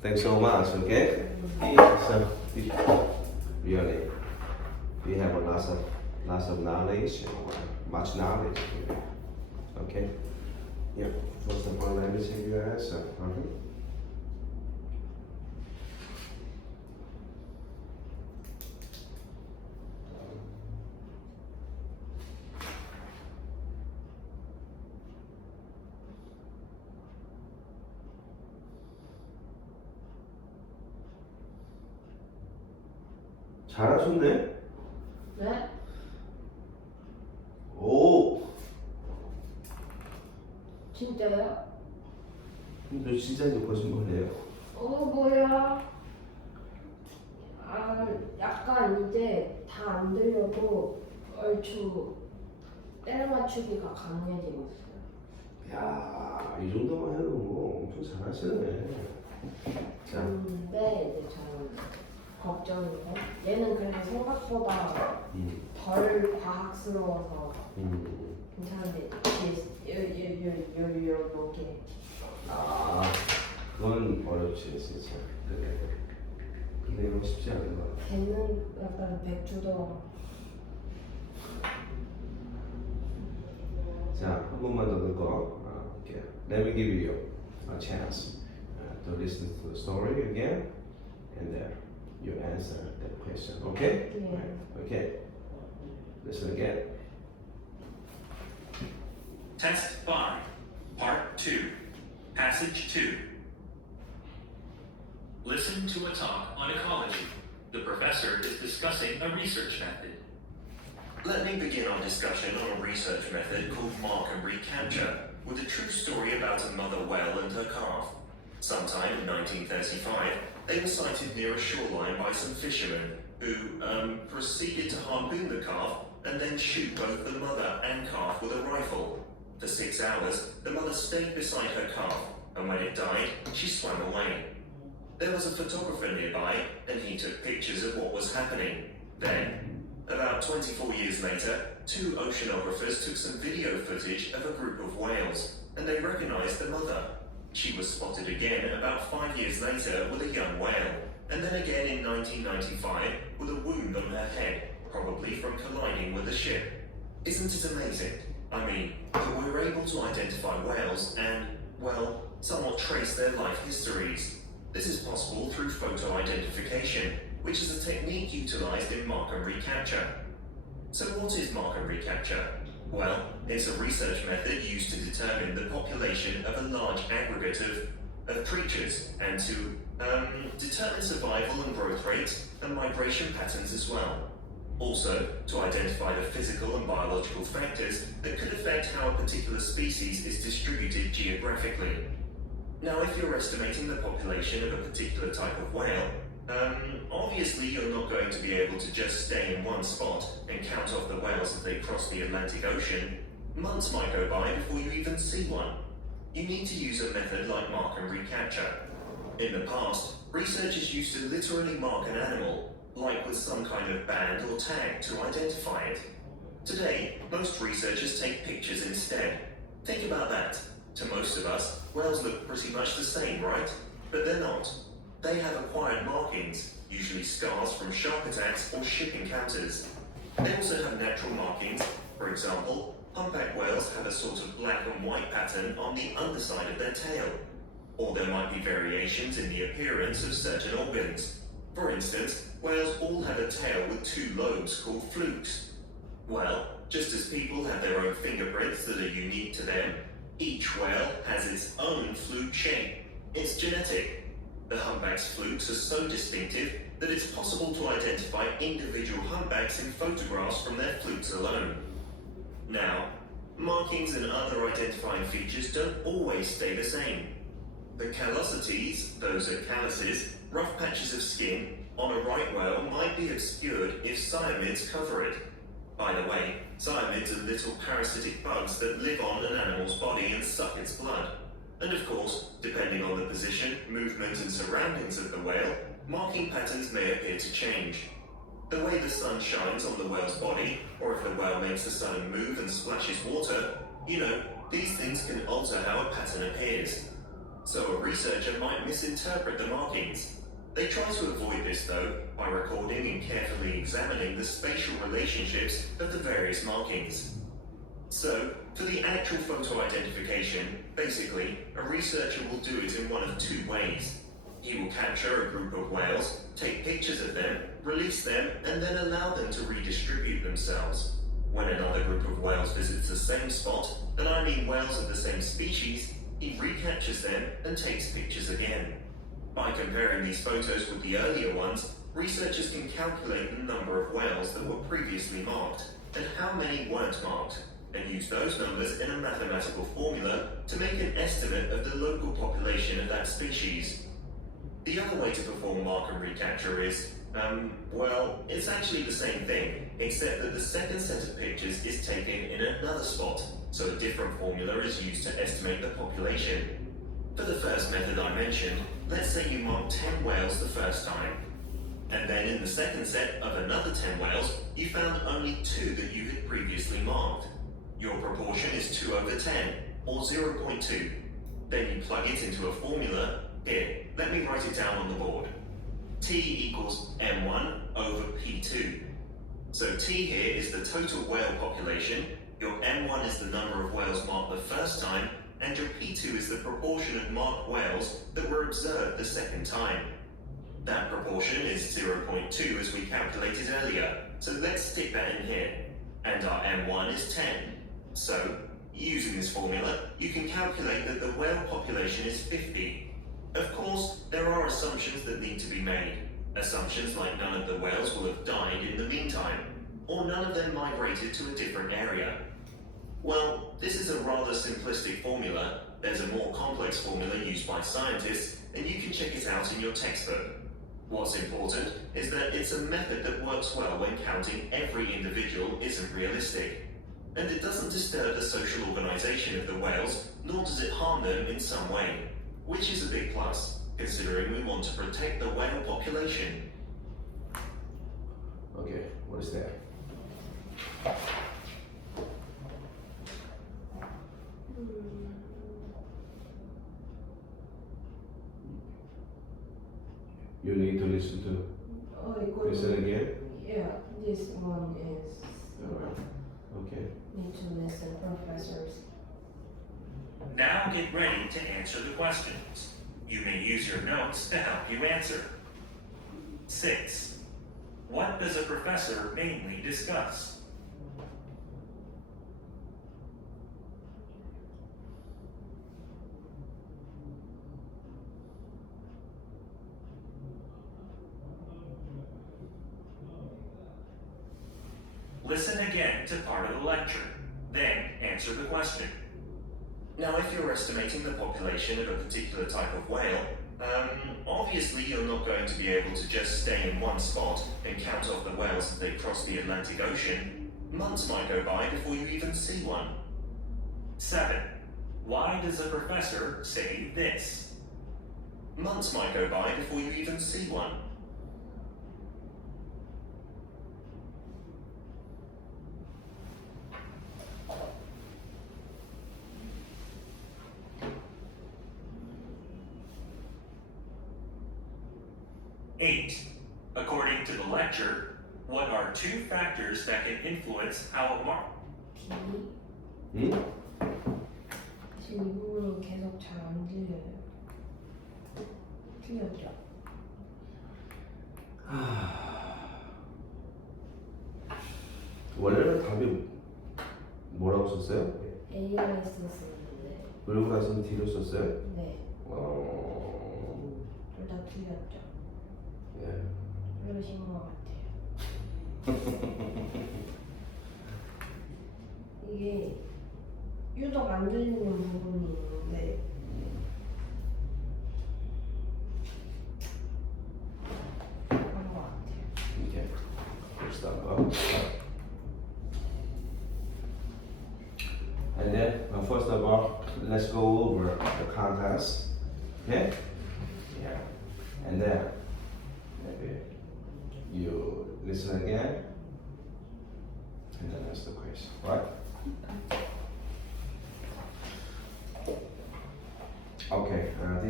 Thanks so much, okay? So, really, we have lots of knowledge, much knowledge, okay? Yeah, first of all, let me take your answer. 잘하셨네? 네? 오! 진짜요? 너 진짜 이제 거짓말이에요? 뭐야? 약간 이제 다 안 들려도 얼추 때 맞추기가 강해지고 있어요. 야, 이 정도만 해도 뭐 엄청 잘하시네. 자, 근데 이제 저는 걱정이고 얘는 그래도 생각보다 덜 과학스러워서 괜찮은데 요렇게 아, 그건 어렵지, 진짜. 그래. 근데 이거 쉽지 않은 것 같아. 걔는 약간 백주도. 자, 한 번만 더 듣고. Okay. Let me give you a chance to listen to the story again, and then you answer that question. Okay? Yeah. Right. Okay. Listen again. Test 5, Part 2, Passage 2. Listen to a talk on ecology. The professor is discussing a research method. Let me begin our discussion on a research method called mark and recapture, with a true story about a mother whale and her calf. Sometime in 1935, they were sighted near a shoreline by some fishermen who proceeded to harpoon the calf and then shoot both the mother and calf with a rifle. For 6 hours, the mother stayed beside her calf, and when it died, she swam away. There was a photographer nearby, and he took pictures of what was happening. Then, about 24 years later, 2 oceanographers took some video footage of a group of whales, and they recognized the mother. She was spotted again about 5 years later with a young whale, and then again in 1995 with a wound on her head, probably from colliding with a ship. Isn't it amazing? I mean, that we were able to identify whales and, well, somewhat trace their life histories. This is possible through photo identification, which is a technique utilized in mark and recapture. So what is mark and recapture? Well, it's a research method used to determine the population of a large aggregate of creatures and to determine survival and growth rates and migration patterns as well. Also, to identify the physical and biological factors that could affect how a particular species is distributed geographically. Now, if you're estimating the population of a particular type of whale, obviously you're not going to be able to just stay in one spot and count off the whales as they cross the Atlantic Ocean. Months might go by before you even see one. You need to use a method like mark and recapture. In the past, researchers used to literally mark an animal, like with some kind of band or tag, to identify it. Today, most researchers take pictures instead. Think about that. To most of us, whales look pretty much the same, right? But they're not. They have acquired markings, usually scars from shark attacks or ship encounters. They also have natural markings. For example, humpback whales have a sort of black and white pattern on the underside of their tail. Or there might be variations in the appearance of certain organs. For instance, whales all have a tail with 2 lobes called flukes. Well, just as people have their own fingerprints that are unique to them, each whale has its own fluke shape. It's genetic. The humpback's flukes are so distinctive that it's possible to identify individual humpbacks in photographs from their flukes alone. Now, markings and other identifying features don't always stay the same. The callosities, those are calluses, rough patches of skin, on a right whale might be obscured if cyamids cover it. By the way, cyamids are little parasitic bugs that live on an animal's body and suck its blood. And of course, depending on the position, movement and surroundings of the whale, marking patterns may appear to change. The way the sun shines on the whale's body, or if the whale makes a sudden move and splashes water, these things can alter how a pattern appears. So a researcher might misinterpret the markings. They try to avoid this though by recording and carefully examining the spatial relationships of the various markings. So, for the actual photo identification, basically, a researcher will do it in one of two ways. He will capture a group of whales, take pictures of them, release them, and then allow them to redistribute themselves. When another group of whales visits the same spot, and I mean whales of the same species, he recaptures them and takes pictures again. By comparing these photos with the earlier ones, researchers can calculate the number of whales that were previously marked, and how many weren't marked, and use those numbers in a mathematical formula to make an estimate of the local population of that species. The other way to perform mark and recapture is, well, it's actually the same thing, except that the second set of pictures is taken in another spot, so a different formula is used to estimate the population. For the first method I mentioned, let's say you marked 10 whales the first time, and then in the second set of another 10 whales, you found only 2 that you had previously marked. Your proportion is 2 over 10, or 0.2. Then you plug it into a formula. Here, let me write it down on the board. T equals M1 over P2. So T here is the total whale population, your M1 is the number of whales marked the first time, and your P2 is the proportion of marked whales that were observed the second time. That proportion is 0.2 as we calculated earlier, so let's stick that in here. And our M1 is 10. So, using this formula, you can calculate that the whale population is 50. Of course, there are assumptions that need to be made. Assumptions like none of the whales will have died in the meantime, or none of them migrated to a different area. Well, this is a rather simplistic formula. There's a more complex formula used by scientists, and you can check it out in your textbook. What's important is that it's a method that works well when counting every individual isn't realistic. And it doesn't disturb the social organization of the whales, nor does it harm them in some way. Which is a big plus, considering we want to protect the whale population. Okay, what is that? You need to listen to listen again? Yeah, this one is Okay. need to listen, professors. Now get ready to answer the questions. You may use your notes to help you answer. 6. What does a professor mainly discuss? Listen again to part of the lecture, then answer the question. Now, if you're estimating the population of a particular type of whale, obviously you're not going to be able to just stay in one spot and count off the whales as they cross the Atlantic Ocean. Months might go by before you even see one. 7. Why does a professor say this? Months might go by before you even see one. 8. According to the lecture, what are 2 factors that can influence how a mark? B. 지금 이 부분이 계속 잘 안 들려요. 틀렸죠? 원래는 답이 뭐라고 썼어요? A를 썼었는데. 그리고 나서 D를 썼어요? 네. 둘 다 틀렸죠? 예. 그러신 것 같아요. 이게 유독 안 들리는 부분이 있는데 그런 것 같아요. Okay. First up. And then, first of all, let's go over the contest. Okay? Yeah. And then, maybe you listen again, and then ask the question, right? Okay,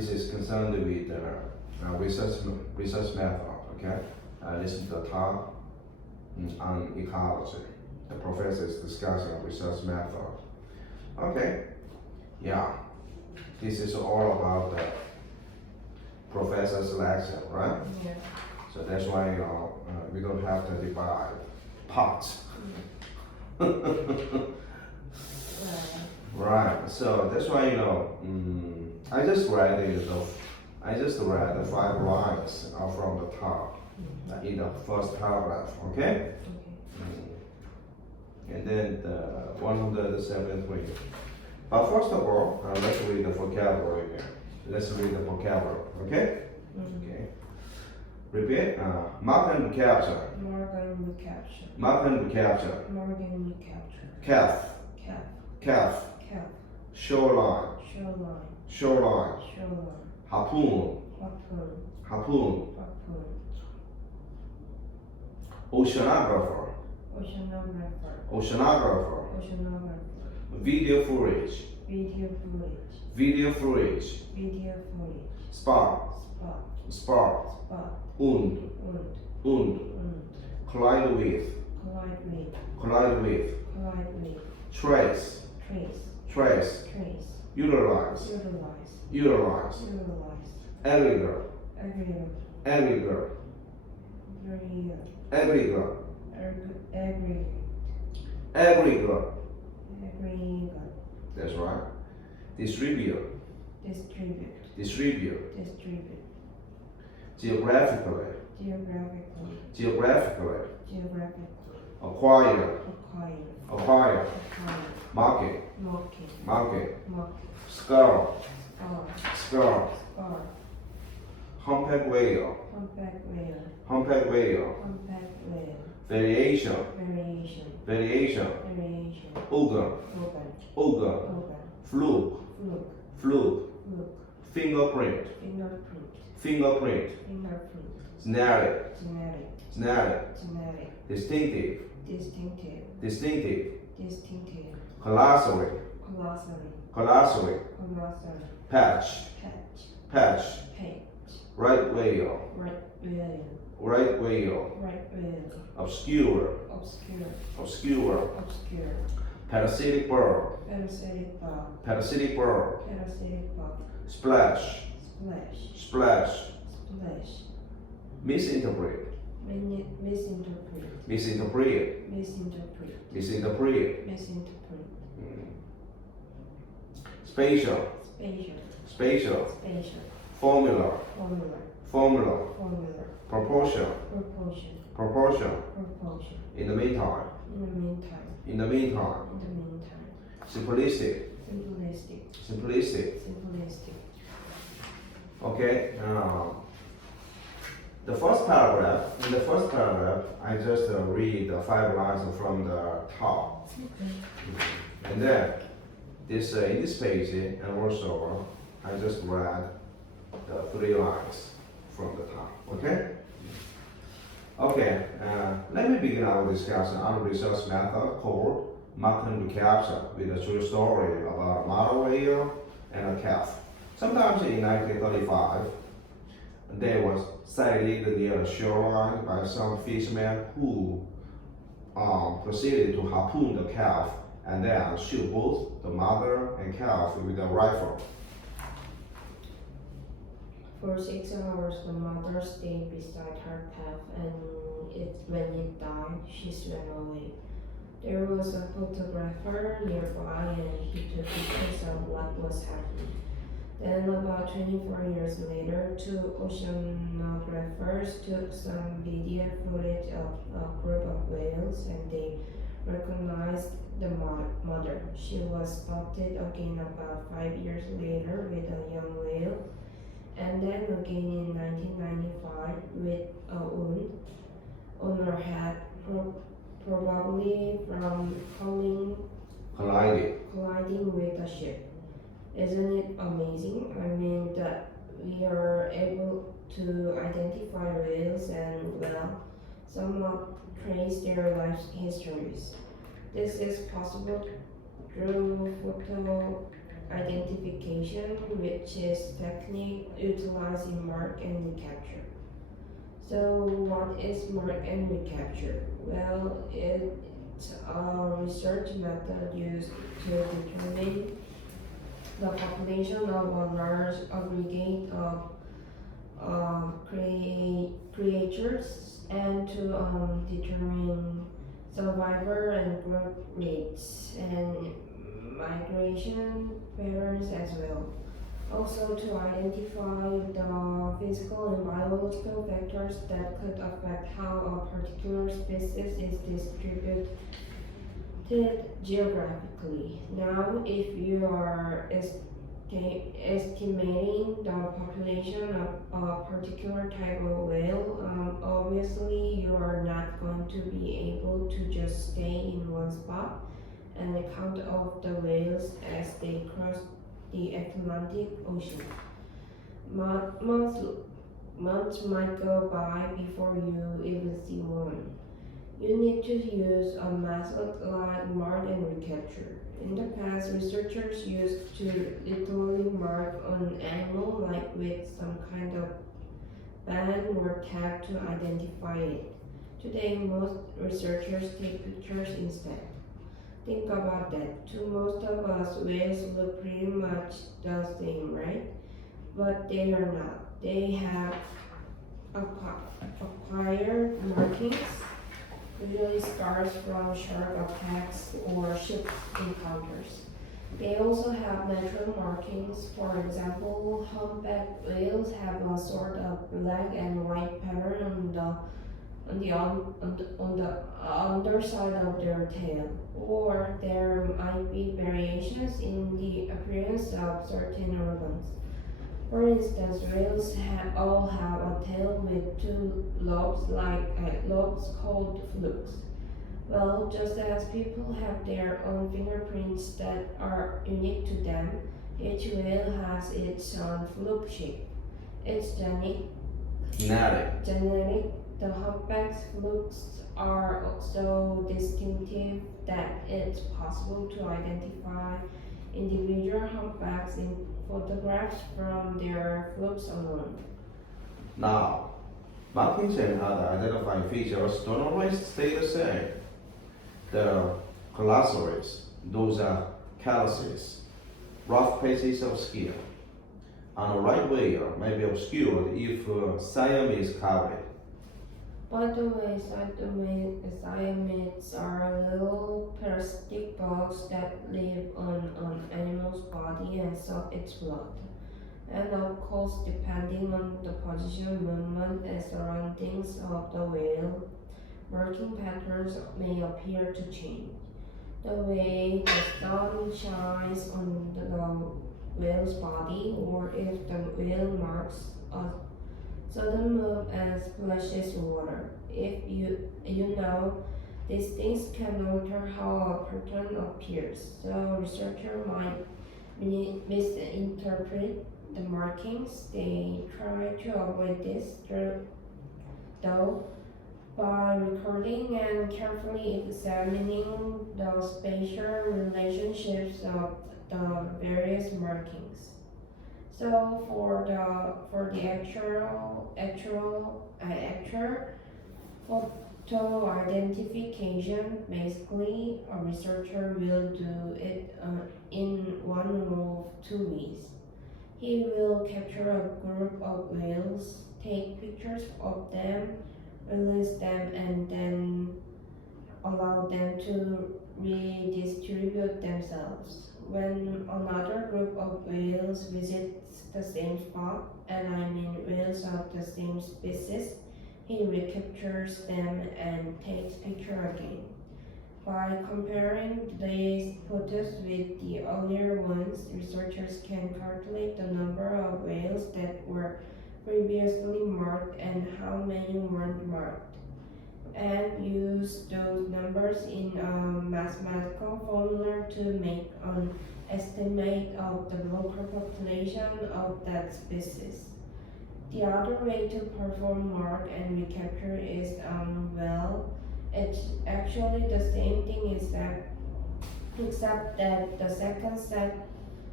this is concerned with research method. Okay, this is the talk on ecology. The professor is discussing research method. Okay, yeah, this is all about the professor's lecture, right? Yeah. So that's why we don't have to divide parts. Right. So that's why I just read the 5 lines from the top in the first paragraph. Okay. And then the 173. But first of all, let's read the vocabulary here. Let's read the vocabulary. Okay. Okay. Repeat. Mark and recapture. Morgan recapture. Mark and recapture. Morgan recapture. Calf. Calf. Calf. Calf. Shoreline. Shoreline. Shoreline. Shoreline. Harpoon. Harpoon. Harpoon. Harpoon. Oceanographer. Oceanographer. Oceanographer. Oceanographer. Video footage. Video footage. Video footage. Video footage. Spot. Spot. Spot. Spot. Und. Und. Collide with. Collide with. Collide with. Collide with. Trace. Trace. Trace. Trace. Utilize. Utilize. Utilize. Utilize. Aggregate. Aggregate. Aggregate. Aggregate. Aggregate. Aggregate. Aggregate. Aggregate. That's right. Distribute. Distribute. Distribute. Distribute. Geographically. Geographically. Geographically. Geographically. Acquire. Acquire. Acquire. Acquire. Market. Market. Market. Market. Scar. Scar. Scar. Scar. Humpback whale. Humpback whale. Humpback whale. Humpback whale. Variation. Variation. Variation. Variation. Organ. Organ. Organ. Organ. Fluke. Fluke. Fluke. Fluke. Fingerprint. Fingerprint. Fingerprint. Fingerprint. Genetic. Genetic. Genetic. Genetic. Distinctive. Distinctive. Distinctive. Distinctive. Glossary. Glossary. Glossary. Glossary. Patch. Patch. Patch. Page. Right whale. Right whale. Right whale. Right whale. Obscure. Obscure. Obscure. Obscure. Parasitic bird. Parasitic bug. Parasitic bird. Parasitic bug. Splash. Splash. Splash. Splash. Misinterpret. Misinterpret. Misinterpret. Misinterpret. Misinterpret. Misinterpret. Spatial. Spatial. Spatial. Spatial. Formula. Formula. Formula. Formula. Proportion. Proportion. Proportion. Proportion. In the meantime. In the meantime. In the meantime. In the meantime. Simplistic. Simplistic. Simplistic. Simplistic. Okay. The first paragraph. In the first paragraph, I just read the 5 lines from the top, and then this in this page and also I just read the 3 lines from the top. Okay. Okay. Let me begin our discussion on research method called mark and recapture with a true story about a model whale and a calf. Sometimes in 1935, there was sighted near the shoreline by some fishermen who proceeded to harpoon the calf and then shoot both the mother and calf with a rifle. For 6 hours, the mother stayed beside her calf, and when it died, she swam away. There was a photographer nearby, and he took pictures of what was happening. Then, about 24 years later, 2 oceanographers took some video footage of a group of whales, and they recognized the mother. She was spotted again about 5 years later with a young whale, and then again in 1995 with a wound on her head, probably from colliding with a ship. Isn't it amazing? I mean that we are able to identify whales and, well, somewhat trace their life histories. This is possible through identification, which is technique utilized in mark and recapture. So what is mark and recapture? Well, it's a research method used to determine the population of a large aggregate of creatures and to determine survivor and growth rates and migration patterns as well. Also to identify the physical and biological factors that could affect how a particular species is distributed geographically. Now, if you are estimating the population of a particular type of whale, obviously you are not going to be able to just stay in one spot and count all the whales as they cross the Atlantic Ocean. Months might go by before you even see one. You need to use a method like mark and recapture. In the past, researchers used to literally mark an animal like with some kind of band or tag to identify it. Today, most researchers take pictures instead. Think about that. To most of us, whales look pretty much the same, right? But they are not. They have acquired markings, usually scars from shark attacks or ship encounters. They also have natural markings. For example, humpback whales have a sort of black and white pattern on the underside of their tail, or there might be variations in the appearance of certain organs. For instance, whales all have a tail with two lobes, lobes called flukes. Well, just as people have their own fingerprints that are unique to them, each whale has its own fluke shape. It's genetic. The humpback's flukes are so distinctive that it's possible to identify individual humpbacks in photographs from their flukes alone. Now, markings and other identifying features don't always stay the same. The glossaries, those are calluses, rough patches of skin. On a right whale may be obscured if Siamese covered. By the way, Siamids are little parasitic bugs that live on an animal's body and suck its blood. And of course, depending on the position, movement, and surroundings of the whale, marking patterns may appear to change. The way the sun shines on the whale's body, or if the whale marks a sudden move and splashes water. If you know, these things can alter how a pattern appears. So researcher might misinterpret the markings. They try to avoid this though by recording and carefully examining the spatial relationships of the various markings. So for the actual photo identification, basically a researcher will do it in one of two ways. He will capture a group of whales, take pictures of them, release them, and then allow them to redistribute themselves. When another group of whales visits the same spot, and I mean whales of the same species, he recaptures them and takes picture again. By comparing these photos with the earlier ones, researchers can calculate the number of whales that were previously marked and how many weren't marked, and use those numbers in a mathematical formula to make an estimate of the local population of that species. The other way to perform mark and recapture is, it's actually the same thing except that the second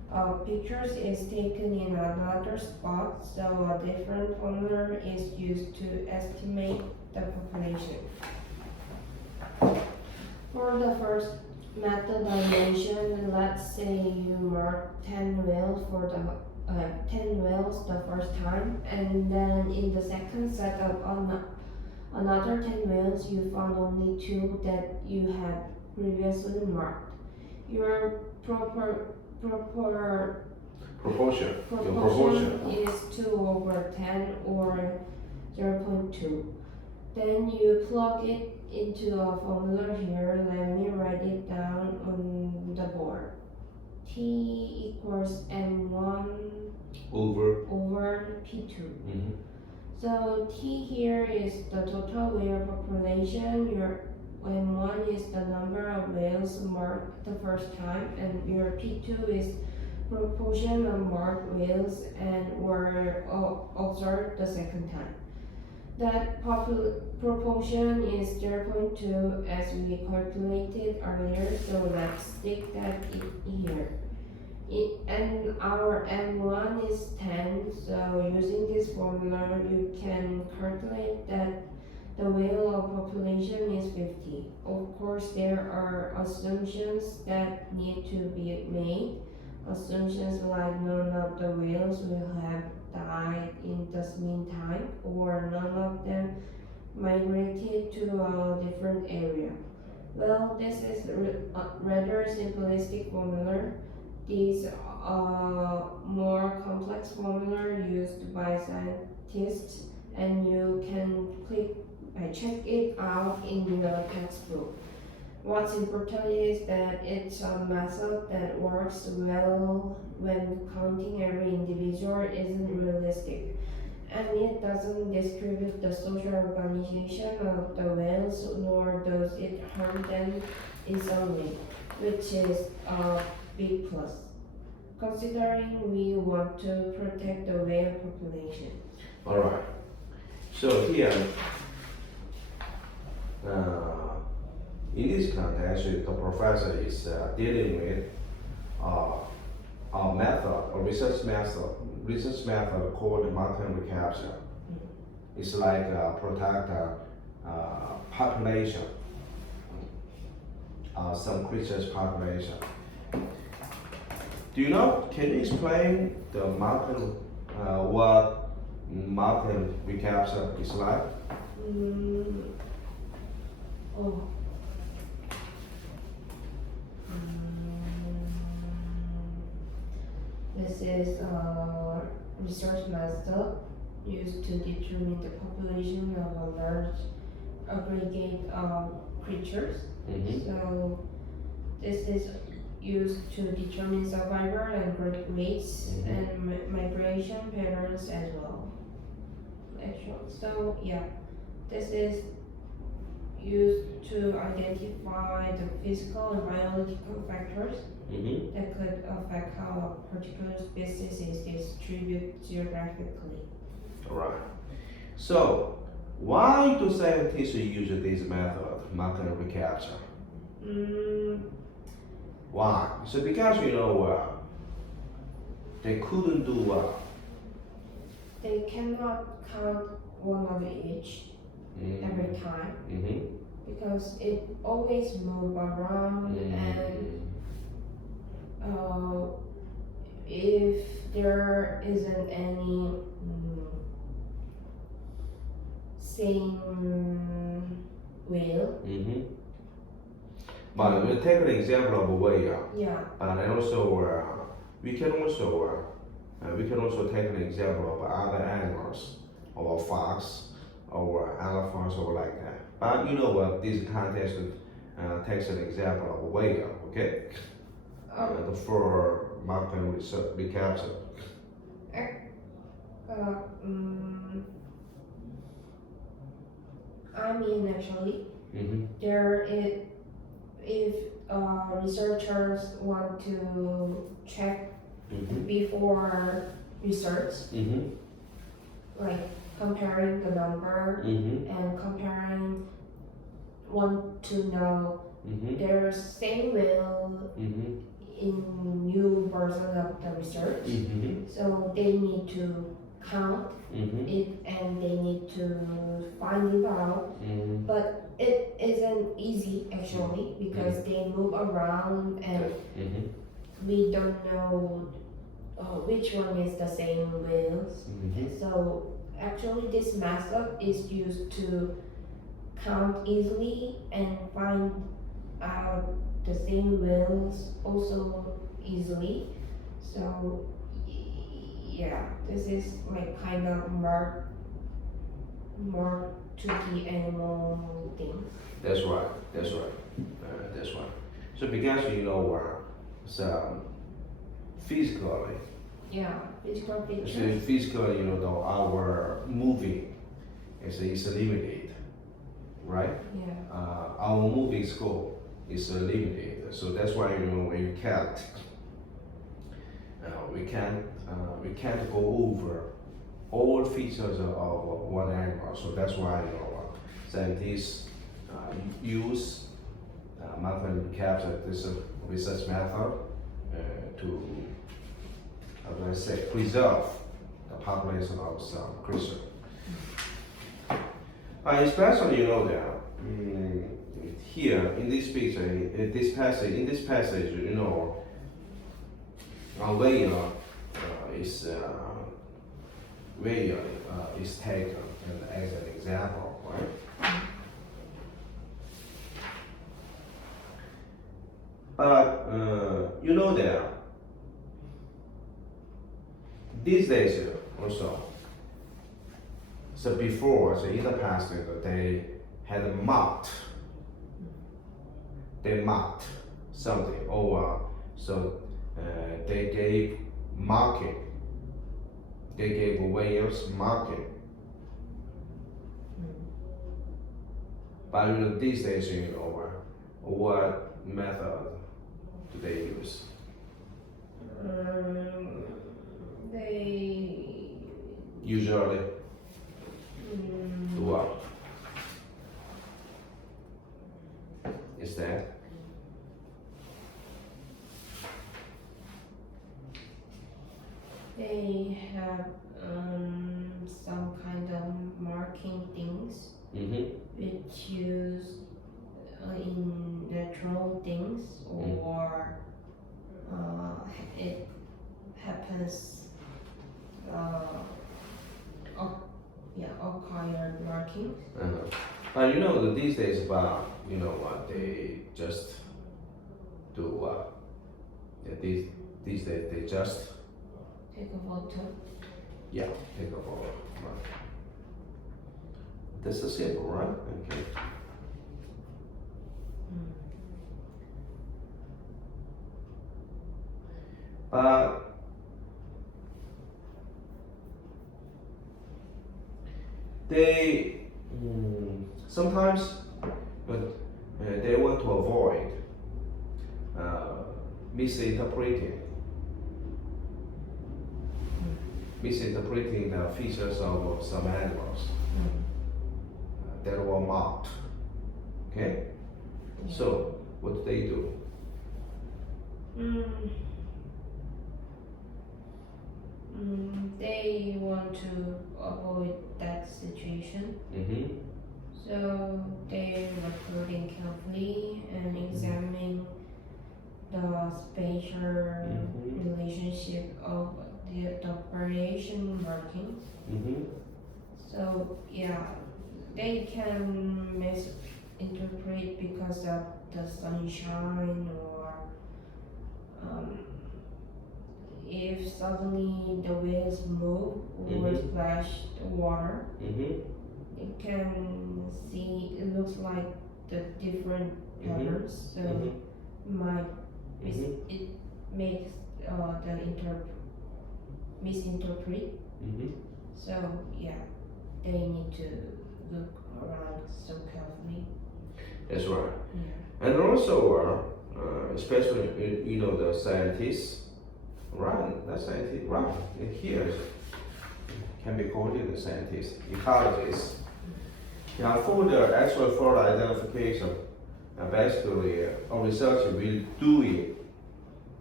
pictures is taken in another spot, so a different formula is used to estimate the population. For the first method I mentioned, let's say you mark 10 whales for the 10 whales the first time, and then in the second setup on another 10 whales you found only 2 that you had previously marked. Your Proportion. proportion is 2/10 or 0.2. Then you plug it into a formula here. Let me write it down on the board. T equals M1 over P2. So T here is the total whale population. Your M1 is the number of whales marked the first time, and your P2 is proportion of marked whales and were observed the second time. That proportion is 0.2 as we calculated earlier, so let's stick that in here. And our M1 is 10, so using this formula you can calculate that the whale population is 50. Of course, there are assumptions that need to be made. Assumptions like none of the whales will have died in the meantime, or none of them migrated to a different area. Well, this is rather simplistic formula. These more complex formula used by scientists, and you can check it out in your textbook. What's important is that it's a method that works well when counting every individual isn't realistic, and it doesn't distribute the social organization of the whales, nor does it harm them in some way, which is a big plus, considering we want to protect the whale population. Alright, so here, in this context, the professor is dealing with a method, a research method called market recapture. It's like protect population, some creatures population. Do you know? Can you explain the market, what market recapture is like? This is a research method used to determine the population of a large aggregate of creatures. So this is used to determine survival and growth rates and migration patterns as well. Actually, so yeah, this is used to identify the physical and biological factors that could affect how a particular species is distributed geographically. Alright. So, why do scientists use this method, market recapture? Why? So because they couldn't do They cannot count one of each every time because it always moves around, and if there isn't any same whale. But we'll take an example of a whale. Yeah. And also we can also take an example of other animals, or a fox, or elephants, or like that. But you know what? This context takes an example of a whale. Okay. For market recapture. I mean, actually, if researchers want to check before research, like comparing the number and comparing, want to know their same whale in new version of the research. So they need to count it and they need to find it out. But it isn't easy actually because they move around and we don't know which one is the same whales. So actually this method is used to count easily and find out the same whales also easily. So yeah, this is like kind of more tricky animal things. That's right. That's right. That's right. So because so physically, Yeah, physical so features. physically, our moving is limited, right? Yeah. Our moving scope is limited, so that's why we can't go over all features of one animal. So that's why scientists use method to capture this research method to, how do I say, preserve the population of some creature. Especially here in this picture, in this passage, a whale is taken as an example, right? But that these days also, so before, so in the past, they had they marked something, or so they gave marking. They gave whales marking. But these days, what method do they use? They Usually, do what? Is that? They have some kind of marking things which use in natural things or it happens acquired markings. But that these days, they just do what? Yeah, these days they just Take a photo. take a photo. Right. This is simple, right? Okay. But they sometimes, they want to avoid misinterpreting the features of some animals that were marked. Okay? So, what do they do? They want to avoid that situation. So they're recording carefully and examining the spatial relationship of the variation markings. So yeah, they can misinterpret because of the sunshine or if suddenly the waves move or splash the water, you can see it looks like the different patterns. So it makes the misinterpret. So yeah, they need to look around so carefully. That's right. Yeah. And also, especially the scientists, right? That scientist, right? Here can be called the scientists, ecologists. For the actual photo identification, basically, our research will do it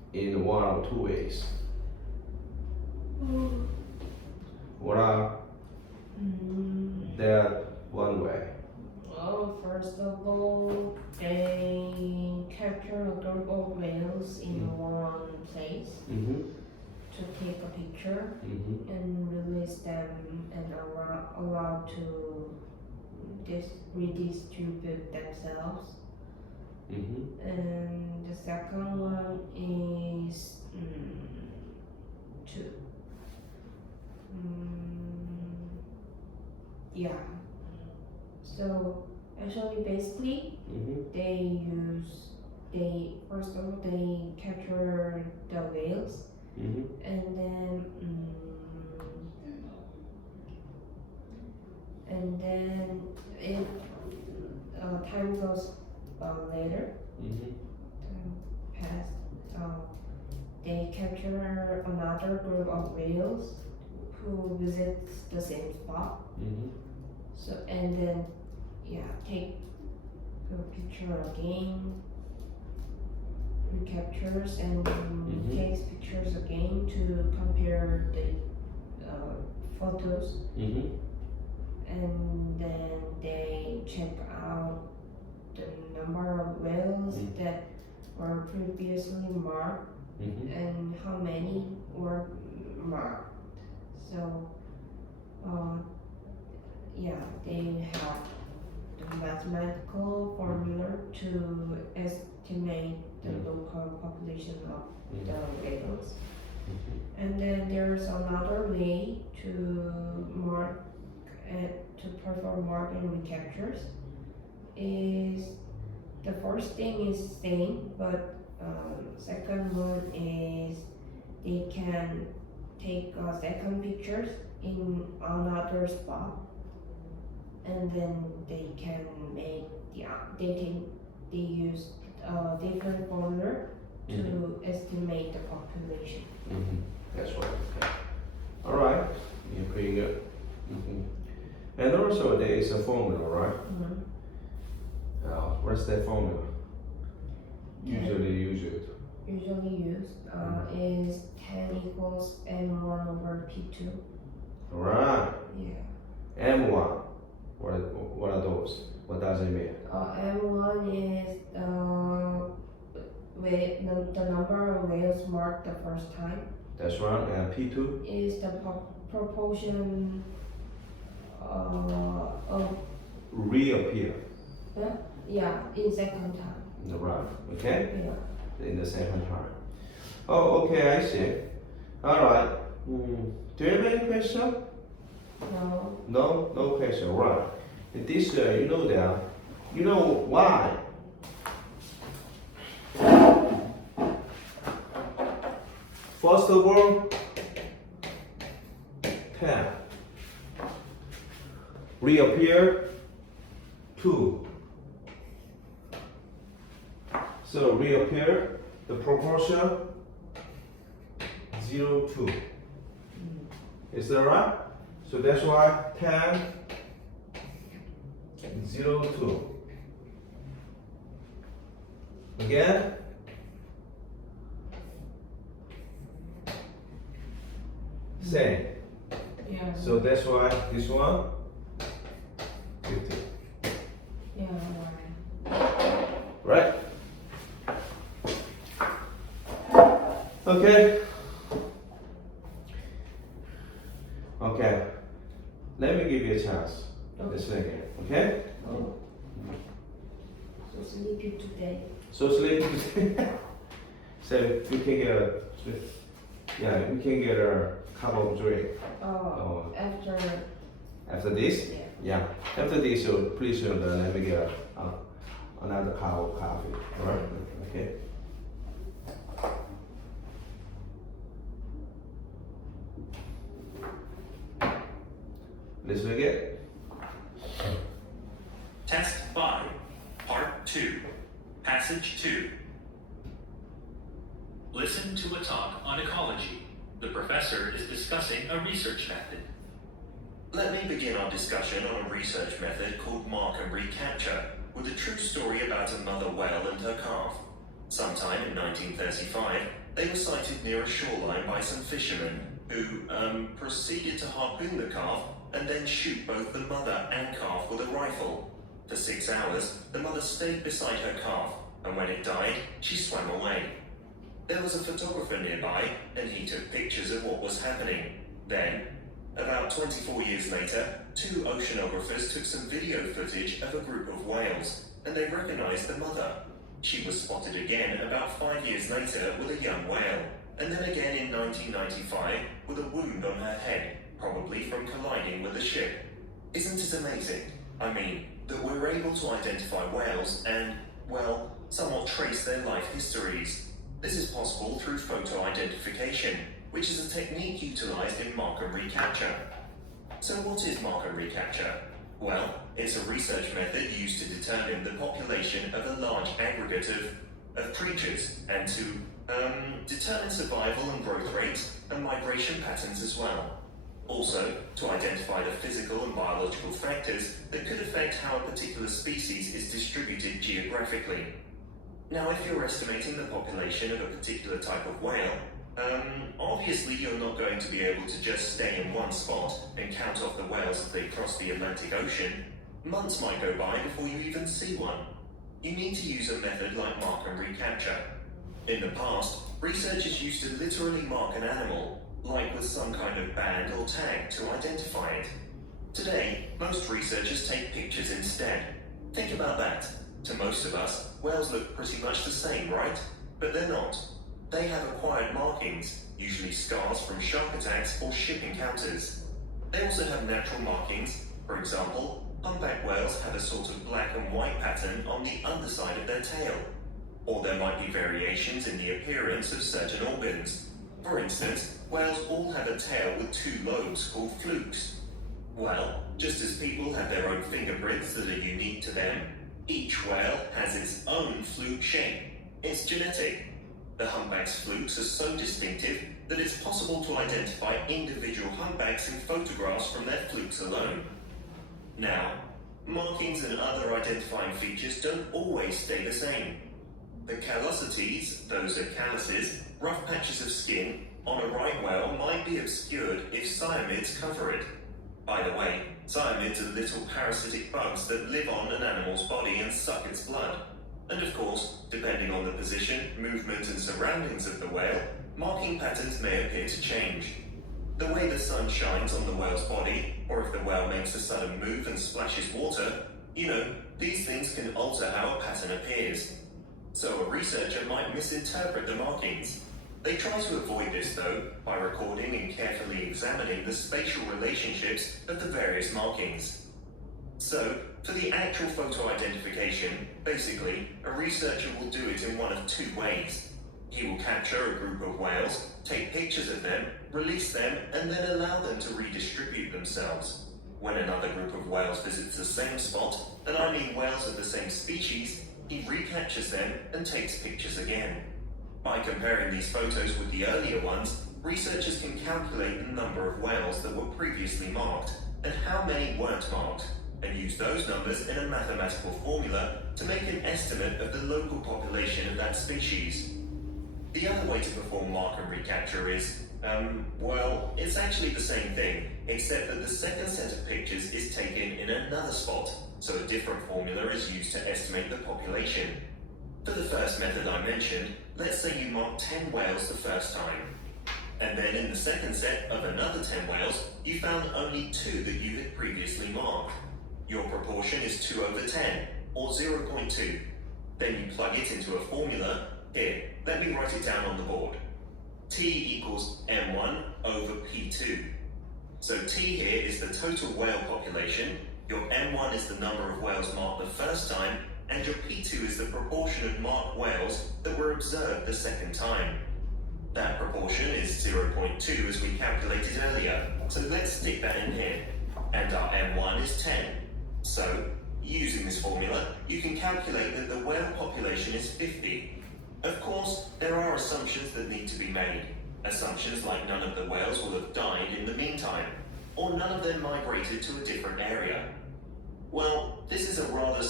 in one or two ways. What are that one way? Well, first of all, they capture a group of whales in one place to take a picture and release them and allow to redistribute themselves. And the second one is So actually, basically, first of all they capture the whales, and then if time goes later, past, they capture another group of whales who visits the same spot. So and then take a picture again, recaptures and takes pictures again to compare the photos, and then they check out the number of whales that were previously marked and how many were marked. So they have the mathematical formula to estimate the local population of the whales. And then there's another way to perform mark and recaptures. Is the first thing is same, but second one is they can take second pictures in another spot, and then they can make they use different formula to estimate the population. That's right. Okay. All right. You're pretty good. And also there is a formula, right? What's that formula? Usually used is 10 equals m1 over p2. Right. Yeah. M1. What are those? What does it mean? M1 is the number of whales marked the first time. That's right. And P2 is the proportion of reappear. In second time. Right. Okay. Yeah. In the second time. Oh, okay. I see. All right. Do you have any question? No. No question. Right. This, you know why? First of all, 10. Reappear 2. So reappear the proportion 0, 2. Is that right? So that's why 10, 0, 2. Again. Same. Yeah. So that's why this one 50. Yeah. Right? Okay. Okay. Let me give you a chance. Listen again. Okay? Oh. So sleepy today. So sleepy today. So we can get a cup of drink. After this? Yeah. After this, so please let me get another cup of coffee. Alright? Okay. Listen again. Test 5, Part 2, Passage 2. Listen to a talk on ecology. The professor is discussing a research method. Let me begin our discussion on a research method called mark and recapture, with a true story about a mother whale and her calf. Sometime in 1935, they were sighted near a shoreline by some fishermen who proceeded to harpoon the calf and then shoot both the mother and calf with a rifle. For 6 hours, the mother stayed beside her calf, and when it died, she swam away. There was a photographer nearby, and he took pictures of what was happening. Then, about 24 years later, 2 oceanographers took some video footage of a group of whales, and they recognized the mother. She was spotted again about 5 years later with a young whale, and then again in 1995 with a wound on her head, probably from colliding with a ship. Isn't it amazing? I mean, that we're able to identify whales and, well, somewhat trace their life histories. This is possible through photo identification, which is a technique utilized in mark and recapture. So what is mark and recapture? Well, it's a research method used to determine the population of a large aggregate of creatures and to determine survival and growth rates and migration patterns as well. Also, to identify the physical and biological factors that could affect how a particular species is distributed geographically. Now, if you're estimating the population of a particular type of whale, obviously you're not going to be able to just stay in one spot and count off the whales as they cross the Atlantic Ocean. Months might go by before you even see one. You need to use a method like mark and recapture. In the past, researchers used to literally mark an animal, like with some kind of band or tag, to identify it. Today, most researchers take pictures instead. Think about that. To most of us, whales look pretty much the same, right? But they're not. They have acquired markings, usually scars from shark attacks or ship encounters. They also have natural markings. For example, humpback whales have a sort of black and white pattern on the underside of their tail. Or there might be variations in the appearance of certain organs. For instance, whales all have a tail with 2 lobes called flukes. Well, just as people have their own fingerprints that are unique to them, each whale has its own fluke shape. It's genetic. The humpback's flukes are so distinctive that it's possible to identify individual humpbacks in photographs from their flukes alone. Now, markings and other identifying features don't always stay the same. The callosities, those are calluses, rough patches of skin, on a right whale might be obscured if cyamids cover it. By the way, cyamids are little parasitic bugs that live on an animal's body and suck its blood. And of course, depending on the position, movement and surroundings of the whale, marking patterns may appear to change. The way the sun shines on the whale's body, or if the whale makes a sudden move and splashes water, these things can alter how a pattern appears. So a researcher might misinterpret the markings. They try to avoid this though, by recording and carefully examining the spatial relationships of the various markings. So, for the actual photo identification, basically, a researcher will do it in one of 2 ways. He will capture a group of whales, take pictures of them, release them, and then allow them to redistribute themselves. When another group of whales visits the same spot, and I mean whales of the same species, he recaptures them and takes pictures again. By comparing these photos with the earlier ones, researchers can calculate the number of whales that were previously marked and how many weren't marked, and use those numbers in a mathematical formula to make an estimate of the local population of that species. The other way to perform mark and recapture is, it's actually the same thing, except that the second set of pictures is taken in another spot, so a different formula is used to estimate the population. For the first method I mentioned, let's say you marked 10 whales the first time. And then in the second set of another 10 whales, you found only 2 that you had previously marked. Your proportion is 2 over 10, or 0.2. Then you plug it into a formula. Here, let me write it down on the board. T equals M1 over P2. So T here is the total whale population, your M1 is the number of whales marked the first time, and your P2 is the proportion of marked whales that were observed the second time. That proportion is 0.2 as we calculated earlier, so let's stick that in here. And our M1 is 10. So, using this formula, you can calculate that the whale population is 50. Of course, there are assumptions that need to be made. Assumptions like none of the whales will have died in the meantime, or none of them migrated to a different area. Well, this is a rather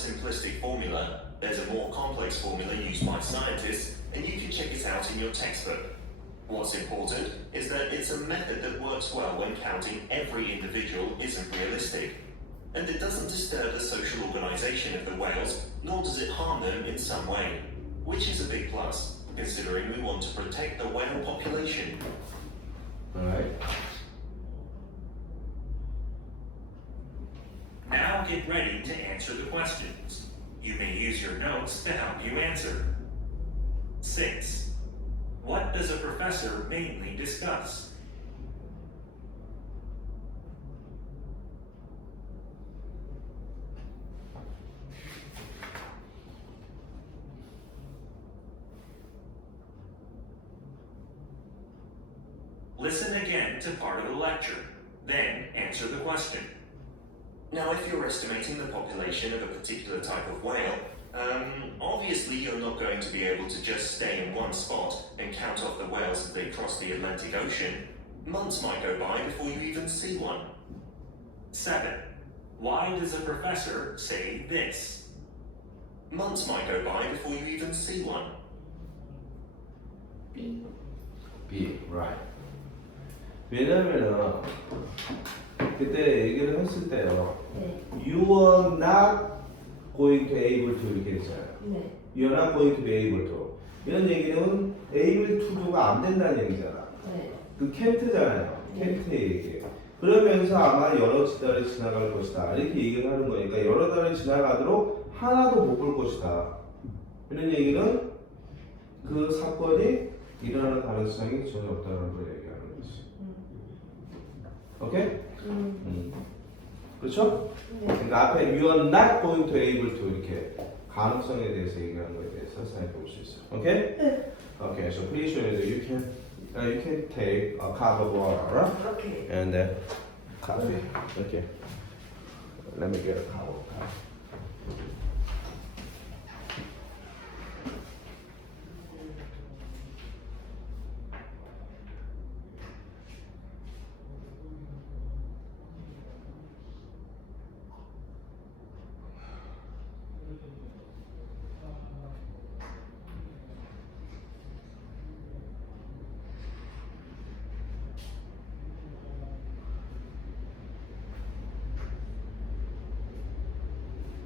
simplistic formula, there's a more complex formula used by scientists, and you can check it out in your textbook. What's important is that it's a method that works well when counting every individual isn't realistic. And it doesn't disturb the social organization of the whales, nor does it harm them in some way, which is a big plus, considering we want to protect the whale population. Alright. Now get ready to answer the questions. You may use your notes to help you answer. 6. What does a professor mainly discuss? Listen again to part of the lecture, then answer the question. Now, if you're estimating the population of a particular type of whale, obviously you're not going to be able to just stay in one spot and count off the whales as they cross the Atlantic Ocean. Months might go by before you even see one. 7. Why does a professor say this? Months might go by before you even see one. B. B, right. 왜냐면은 그때 얘기를 했을 때요. 네. You are not going to able to 이렇게 했잖아요. 네. You are not going to be able to. 이런 얘기는 able to가 안 된다는 얘기잖아. 네. 그 can't잖아요. can't의 얘기. 그러면서 아마 여러 달이 지나갈 것이다. 이렇게 얘기를 하는 거니까 여러 달이 지나가도록 하나도 못 볼 것이다. 이런 얘기는 그 사건이 일어날 가능성이 전혀 없다는 걸 얘기하는 거지. 오케이? 그렇죠? 네. 그러니까 앞에 you are not going to able to 이렇게 가능성에 대해서 얘기하는 거에 대해서 생각해 볼 수 있어요. 오케이? 네. Okay, so pretty sure that you can take a cup of water Okay. and coffee. Okay. Let me get a cup of coffee.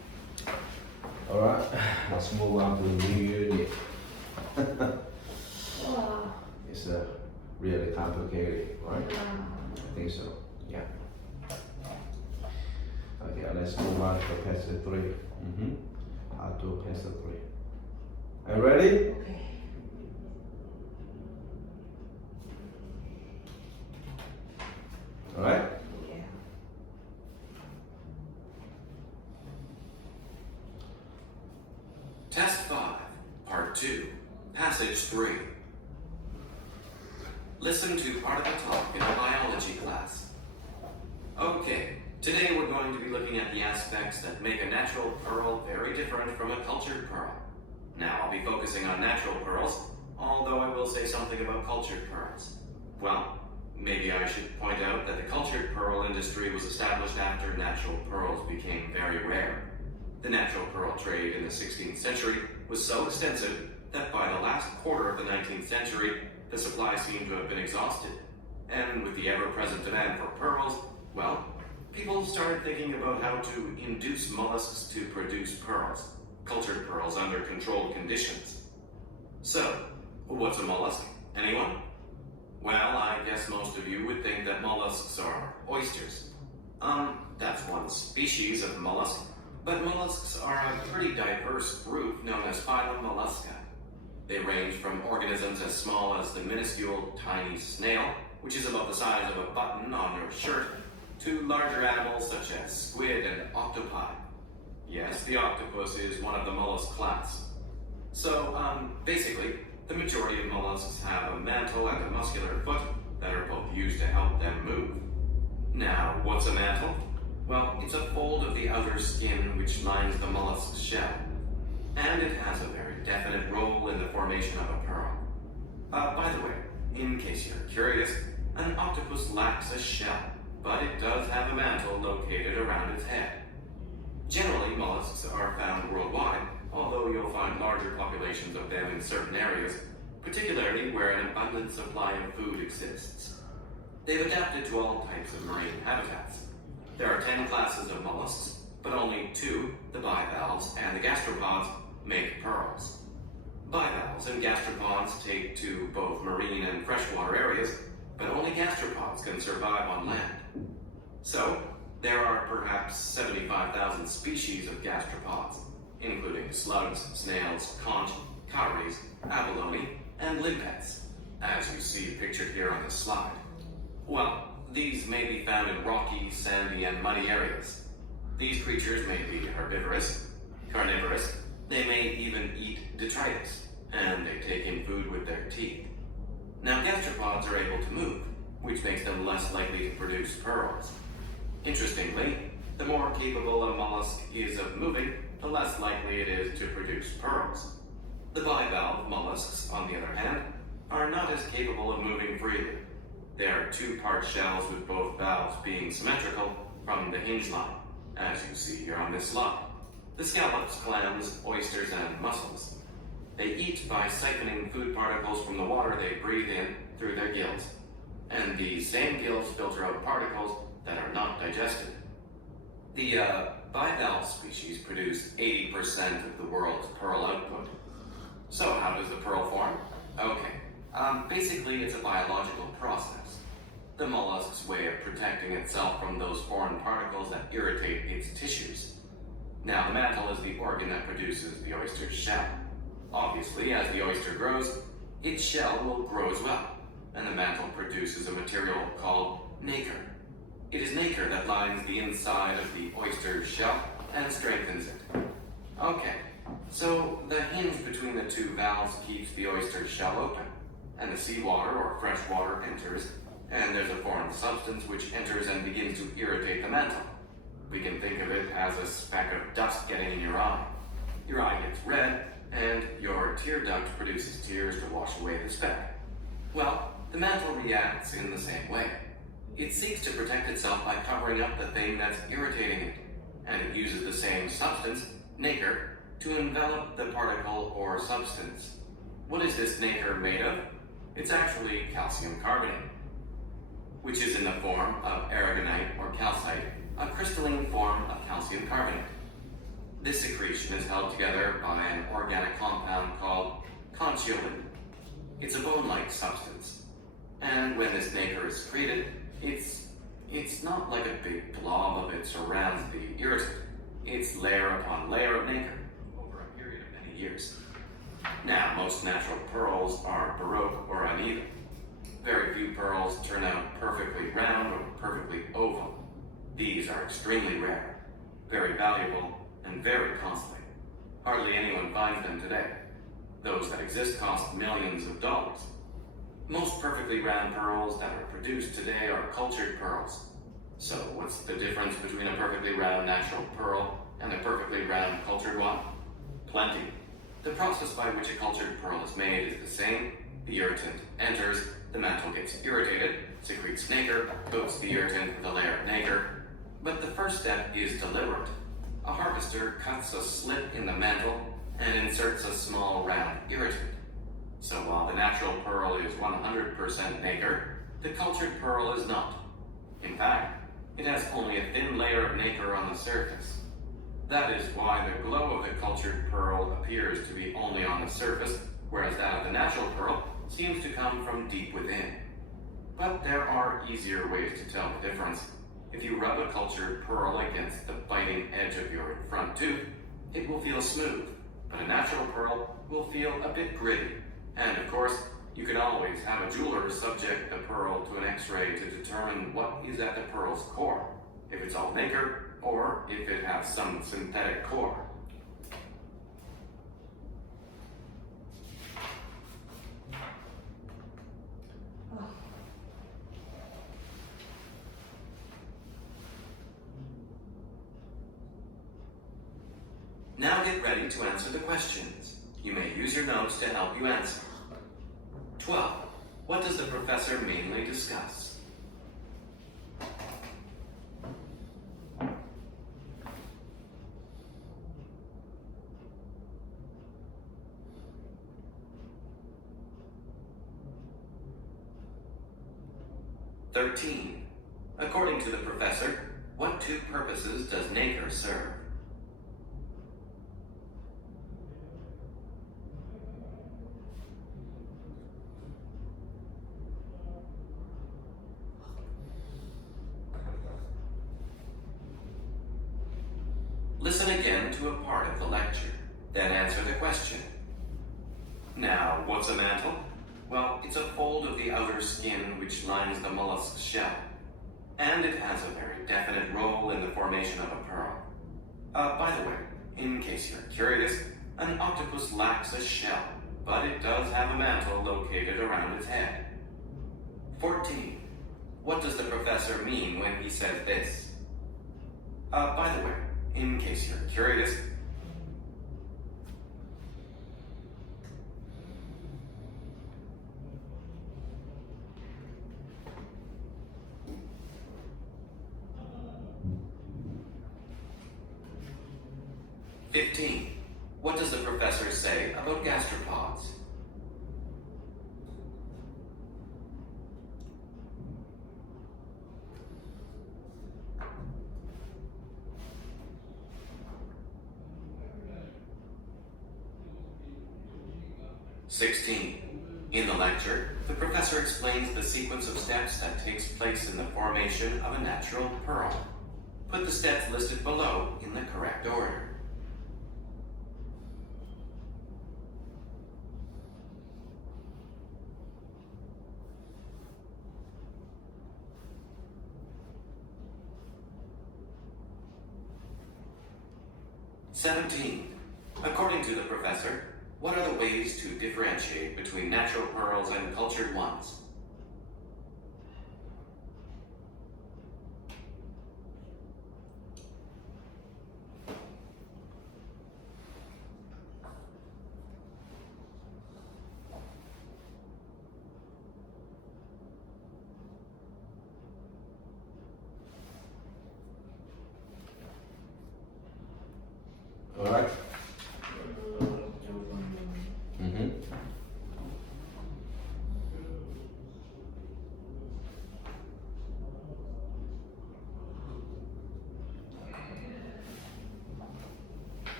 let's move on to the new unit. Wow. It's really complicated, right? Wow. I think so, yeah. Okay, let's move on to passage 3. How to passage 3. Are you ready? Okay. All right? Yeah. Test 5, Part 2, Passage 3. Listen to part of a talk in a biology class. Okay, today we're going to be looking at the aspects that make a natural pearl very different from a cultured pearl. Now, I'll be focusing on natural pearls, although I will say something about cultured pearls. Well, maybe I should point out that the cultured pearl industry was established after natural pearls became very rare. The natural pearl trade in the 16th century was so extensive that by the last quarter of the 19th century, the supply seemed to have been exhausted. And with the ever-present demand for pearls, well, people started thinking about how to induce mollusks to produce pearls, cultured pearls under controlled conditions. So, what's a mollusk? Anyone? Well, I guess most of you would think that mollusks are oysters. That's one species of mollusk, but mollusks are a pretty diverse group known as phylum Mollusca. They range from organisms as small as the minuscule tiny snail, which is about the size of a button on your shirt, to larger animals such as squid and octopi. Yes, the octopus is one of the mollusk class. So, basically, the majority of mollusks have a mantle and a muscular foot that are both used to help them move. Now, what's a mantle? Well, it's a fold of the outer skin which lines the mollusk's shell. And it has a very definite role in the formation of a pearl. By the way, in case you're curious, an octopus lacks a shell, but it does have a mantle located around its head. Generally, mollusks are found worldwide, although you'll find larger populations of them in certain areas, particularly where an abundant supply of food exists. They've adapted to all types of marine habitats. There are 10 classes of mollusks, but only 2, the bivalves and the gastropods, make pearls. Bivalves and gastropods take to both marine and freshwater areas, but only gastropods can survive on land. So, there are perhaps 75,000 species of gastropods, including slugs, snails, conch, cowries, abalone, and limpets, as you see pictured here on this slide. Well, these may be found in rocky, sandy, and muddy areas. These creatures may be herbivorous, carnivorous, they may even eat detritus, and they take in food with their teeth. Now, gastropods are able to move, which makes them less likely to produce pearls. Interestingly, the more capable a mollusk is of moving, the less likely it is to produce pearls. The bivalve mollusks, on the other hand, are not as capable of moving freely. They are 2-part shells with both valves being symmetrical from the hinge line, as you see here on this slide. The scallops, clams, oysters, and mussels. They eat by siphoning food particles from the water they breathe in through their gills, and these same gills filter out particles that are not digested. The bivalve species produce 80% of the world's pearl output. So how does the pearl form? Okay, basically it's a biological process. The mollusk's way of protecting itself from those foreign particles that irritate its tissues. Now, the mantle is the organ that produces the oyster's shell. Obviously, as the oyster grows, its shell will grow as well, and the mantle produces a material called nacre. It is nacre that lines the inside of the oyster's shell and strengthens it. Okay, so the hinge between the 2 valves keeps the oyster's shell open, and the seawater or fresh water enters, and there's a foreign substance which enters and begins to irritate the mantle. We can think of it as a speck of dust getting in your eye. Your eye gets red, and your tear duct produces tears to wash away the speck. Well, the mantle reacts in the same way. It seeks to protect itself by covering up the thing that's irritating it, and it uses the same substance, nacre, to envelop the particle or substance. What is this nacre made of? It's actually calcium carbonate, which is in the form of aragonite or calcite, a crystalline form of calcium carbonate. This secretion is held together by an organic compound called conchiolin. It's a bone-like substance. And when this nacre is secreted, it's not like a big blob of it surrounds the irritant. It's layer upon layer of nacre over a period of many years. Now, most natural pearls are baroque or uneven. Very few pearls turn out perfectly round or perfectly oval. These are extremely rare, very valuable, and very costly. Hardly anyone finds them today. Those that exist cost millions of dollars. Most perfectly round pearls that are produced today are cultured pearls. So what's the difference between a perfectly round natural pearl and a perfectly round cultured one? Plenty. The process by which a cultured pearl is made is the same. The irritant enters, the mantle gets irritated, secretes nacre, coats the irritant with a layer of nacre. But the first step is deliberate. A harvester cuts a slit in the mantle and inserts a small round irritant. So while the natural pearl is 100% nacre, the cultured pearl is not. In fact, it has only a thin layer of nacre on the surface. That is why the glow of the cultured pearl appears to be only on the surface, whereas that of the natural pearl seems to come from deep within. But there are easier ways to tell the difference. If you rub a cultured pearl against the biting edge of your front tooth, it will feel smooth, but a natural pearl will feel a bit gritty. And of course, you can always have a jeweler subject the pearl to an X-ray to determine what is at the pearl's core, if it's all nacre or if it has some synthetic core. Now get ready to answer the questions. You may use your notes to help you answer. 12. What does the professor mainly discuss? "13. According to the professor, what two purposes does nacre serve? 'Listen again to a part of the lecture, then answer the question. Now, what's a mantle? Well, it's a fold of the outer skin which lines the mollusk's shell, and it has a very definite role in the formation of a pearl. By the way, in case you're curious, an octopus lacks a shell, but it does have a mantle located around its head. 14. What does the professor mean when he says this? By the way, in case you're curious, what does the professor say about gastropods? In the lecture, the professor explains the sequence of steps that takes place in the formation of a natural pearl. Put the steps listed below in the correct order. According to the professor, what are the ways to differentiate between natural pearls and cultured ones? All right.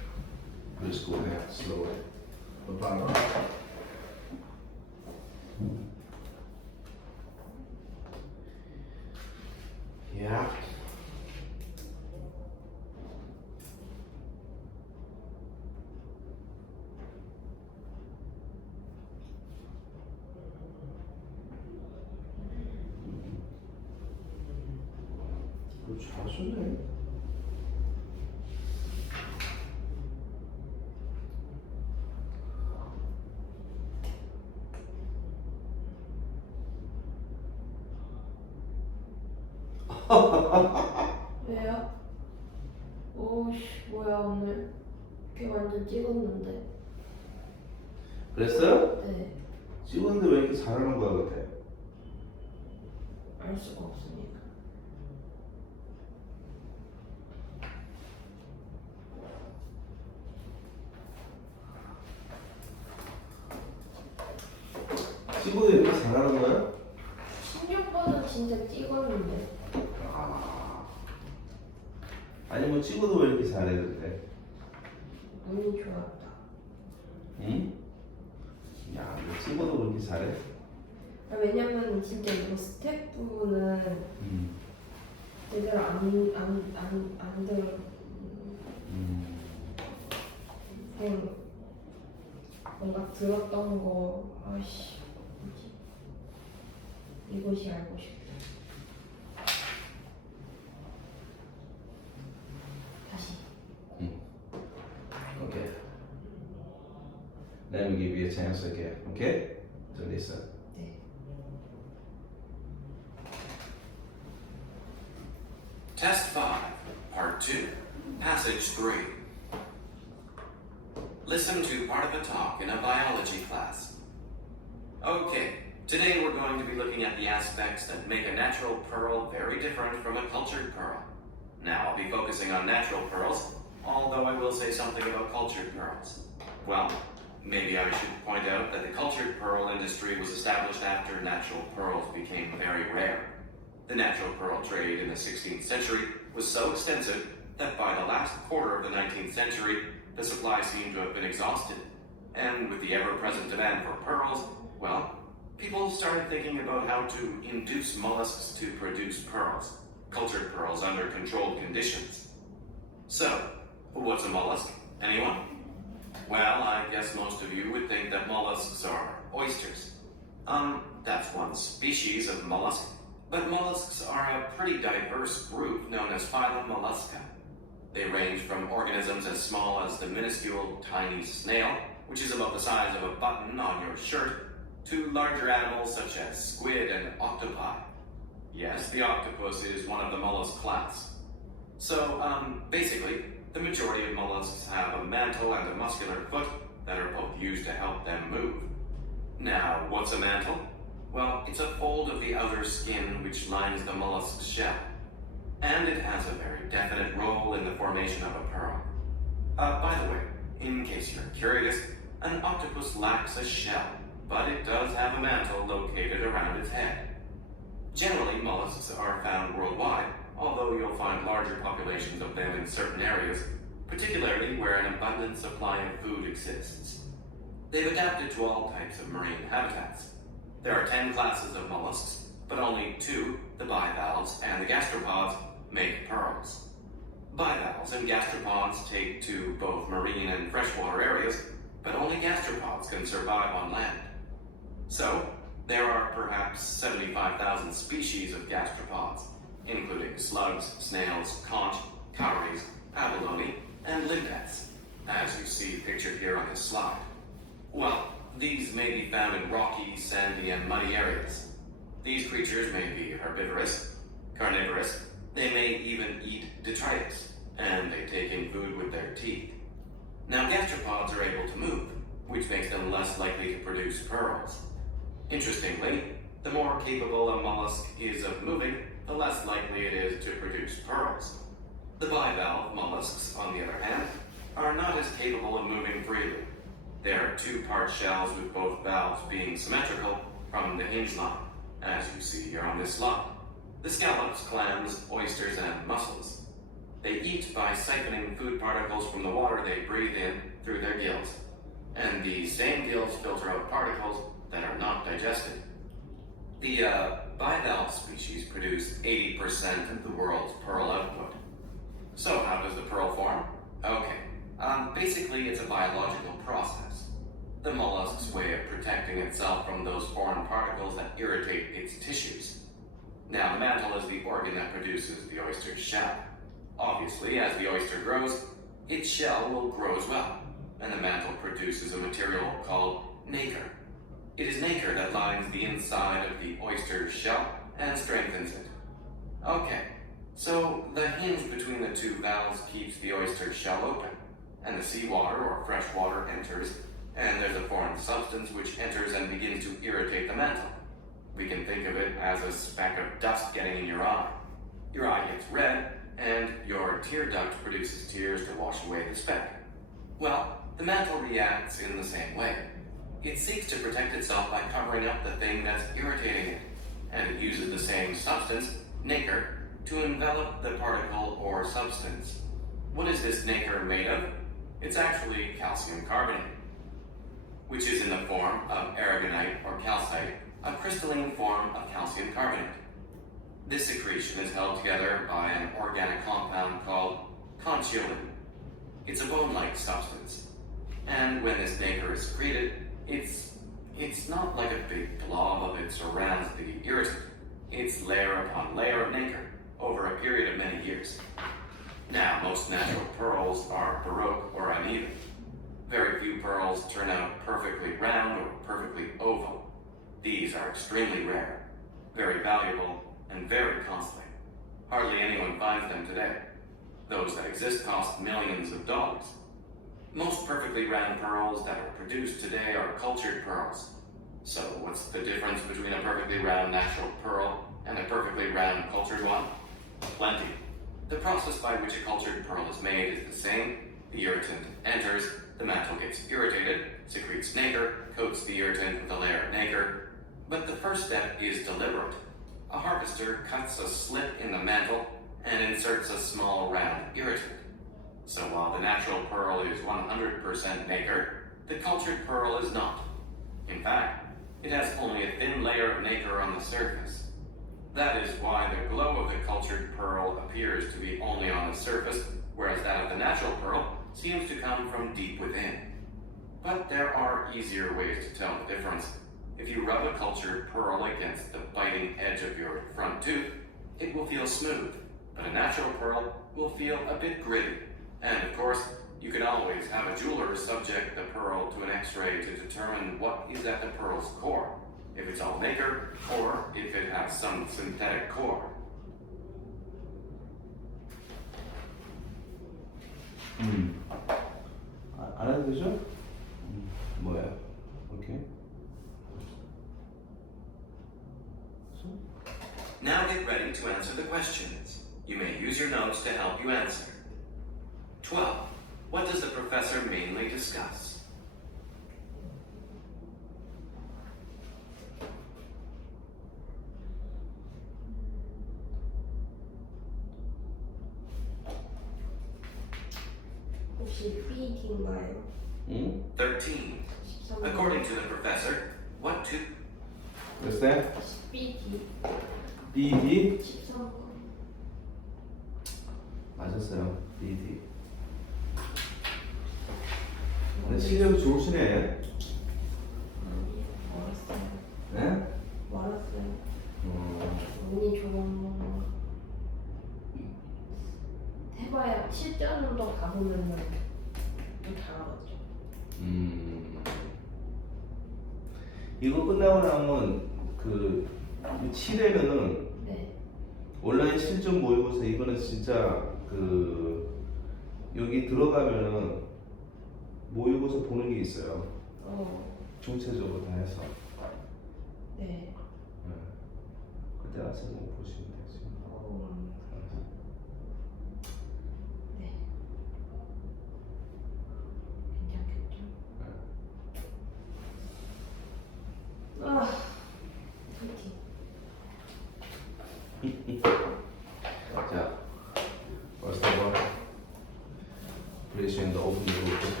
Please go ahead slowly. Bye-bye. Yeah. 잘하셨네. 왜요? 오씨 뭐야 오늘 이렇게 완전 찍었는데. 그랬어요? 네. 찍었는데 왜 이렇게 잘하는 거야, 그때? 알 수가 없습니다. 찍어도 이렇게 잘하는 거야? 신경번은 진짜 찍었는데. 아니 뭐 찍어도 왜 이렇게 잘해, 근데? 운이 좋았다. 응? 야, 너 찍어도 왜 이렇게 잘해? 왜냐면 진짜 이거 스텝 부분은 제대로 안 들어. 그냥 뭔가 들었던 거 아씨 뭐지? 이것이 알고 싶다. 다시. Okay. Let me give you a chance again, okay? To listen. 네. Test 5, Part 2, Passage 3. Listen to part of a talk in a biology class. Okay, today we're going to be looking at the aspects that make a natural pearl very different from a cultured pearl. Now, I'll be focusing on natural pearls, although I will say something about cultured pearls. Well, maybe I should point out that the cultured pearl industry was established after natural pearls became very rare. The natural pearl trade in the 16th century was so extensive that by the last quarter of the 19th century, the supply seemed to have been exhausted. And with the ever-present demand for pearls, well, people started thinking about how to induce mollusks to produce pearls, cultured pearls under controlled conditions. So, what's a mollusk? Anyone? Well, I guess most of you would think that mollusks are oysters. That's one species of mollusk. But mollusks are a pretty diverse group known as phylum Mollusca. They range from organisms as small as the minuscule tiny snail, which is about the size of a button on your shirt, to larger animals such as squid and octopi. Yes, the octopus is one of the mollusk class. So, basically, the majority of mollusks have a mantle and a muscular foot that are both used to help them move. Now, what's a mantle? Well, it's a fold of the outer skin which lines the mollusk's shell. And it has a very definite role in the formation of a pearl. By the way, in case you're curious, an octopus lacks a shell, but it does have a mantle located around its head. Generally, mollusks are found worldwide, although you'll find larger populations of them in certain areas, particularly where an abundant supply of food exists. They've adapted to all types of marine habitats. There are 10 classes of mollusks, but only 2, the bivalves and the gastropods, make pearls. Bivalves and gastropods take to both marine and freshwater areas, but only gastropods can survive on land. So, there are perhaps 75,000 species of gastropods, including slugs, snails, conch, cowries, abalone, and limpets, as you see pictured here on this slide. Well, these may be found in rocky, sandy, and muddy areas. These creatures may be herbivorous, carnivorous, they may even eat detritus, and they take in food with their teeth. Now, gastropods are able to move, which makes them less likely to produce pearls. Interestingly, the more capable a mollusk is of moving, the less likely it is to produce pearls. The bivalve mollusks, on the other hand, are not as capable of moving freely. They are two-part shells with both valves being symmetrical from the hinge line, as you see here on this slide. The scallops, clams, oysters, and mussels. They eat by siphoning food particles from the water they breathe in through their gills, and these same gills filter out particles that are not digested. The bivalve species produce 80% of the world's pearl output. So how does the pearl form? Okay, basically it's a biological process. The mollusk's way of protecting itself from those foreign particles that irritate its tissues. Now, the mantle is the organ that produces the oyster's shell. Obviously, as the oyster grows, its shell will grow as well, and the mantle produces a material called nacre. It is nacre that lines the inside of the oyster's shell and strengthens it. Okay, so the hinge between the two valves keeps the oyster's shell open, and the seawater or fresh water enters, and there's a foreign substance which enters and begins to irritate the mantle. We can think of it as a speck of dust getting in your eye. Your eye gets red, and your tear duct produces tears to wash away the speck. Well, the mantle reacts in the same way. It seeks to protect itself by covering up the thing that's irritating it, and it uses the same substance, nacre, to envelop the particle or substance. What is this nacre made of? It's actually calcium carbonate, which is in the form of aragonite or calcite, a crystalline form of calcium carbonate. This secretion is held together by an organic compound called conchiolin. It's a bone-like substance, and when this nacre is secreted, it's not like a big blob of it surrounds the irritant. It's layer upon layer of nacre over a period of many years. Now, most natural pearls are baroque or uneven. Very few pearls turn out perfectly round or perfectly oval. These are extremely rare, very valuable, and very costly. Hardly anyone finds them today. Those that exist cost millions of dollars. Most perfectly round pearls that are produced today are cultured pearls. So what's the difference between a perfectly round natural pearl and a perfectly round cultured one? Plenty. The process by which a cultured pearl is made is the same. The irritant enters, the mantle gets irritated, secretes nacre, coats the irritant with a layer of nacre. But the first step is deliberate. A harvester cuts a slit in the mantle and inserts a small round irritant. So while the natural pearl is 100% nacre, the cultured pearl is not. In fact, it has only a thin layer of nacre on the surface. That is why the glow of the cultured pearl appears to be only on the surface, whereas that of the natural pearl seems to come from deep within. But there are easier ways to tell the difference. If you rub a cultured pearl against the biting edge of your front tooth, it will feel smooth, but a natural pearl will feel a bit gritty. And of course, you can always have a jeweler subject the pearl to an X-ray to determine what is at the pearl's core, if it's all nacre or if it has some synthetic core. 알아들으죠? 뭐야? 오케이. Now get ready to answer the questions. You may use your notes to help you answer. 12. What does the professor mainly discuss? 혹시 B인가요? 13. According to the professor, what two? What's that? BD BD? 13번. 맞았어요. BD. 근데 실력이 좋으시네. 멀었어요. 네? 멀었어요. 운이 좋은 거. 해봐야 실전 정도 가보면은 또 잘하겠죠. 이거 끝나고 나면 그 7회면은 네. 온라인 실전 모의고사 이거는 진짜 그 여기 들어가면은 모의고사 보는 게 있어요. 전체적으로 다 해서. 네. 그때 와서 뭐 보시면 되지. 네. 괜찮겠죠? 파이팅. 자, first of all, please in the open group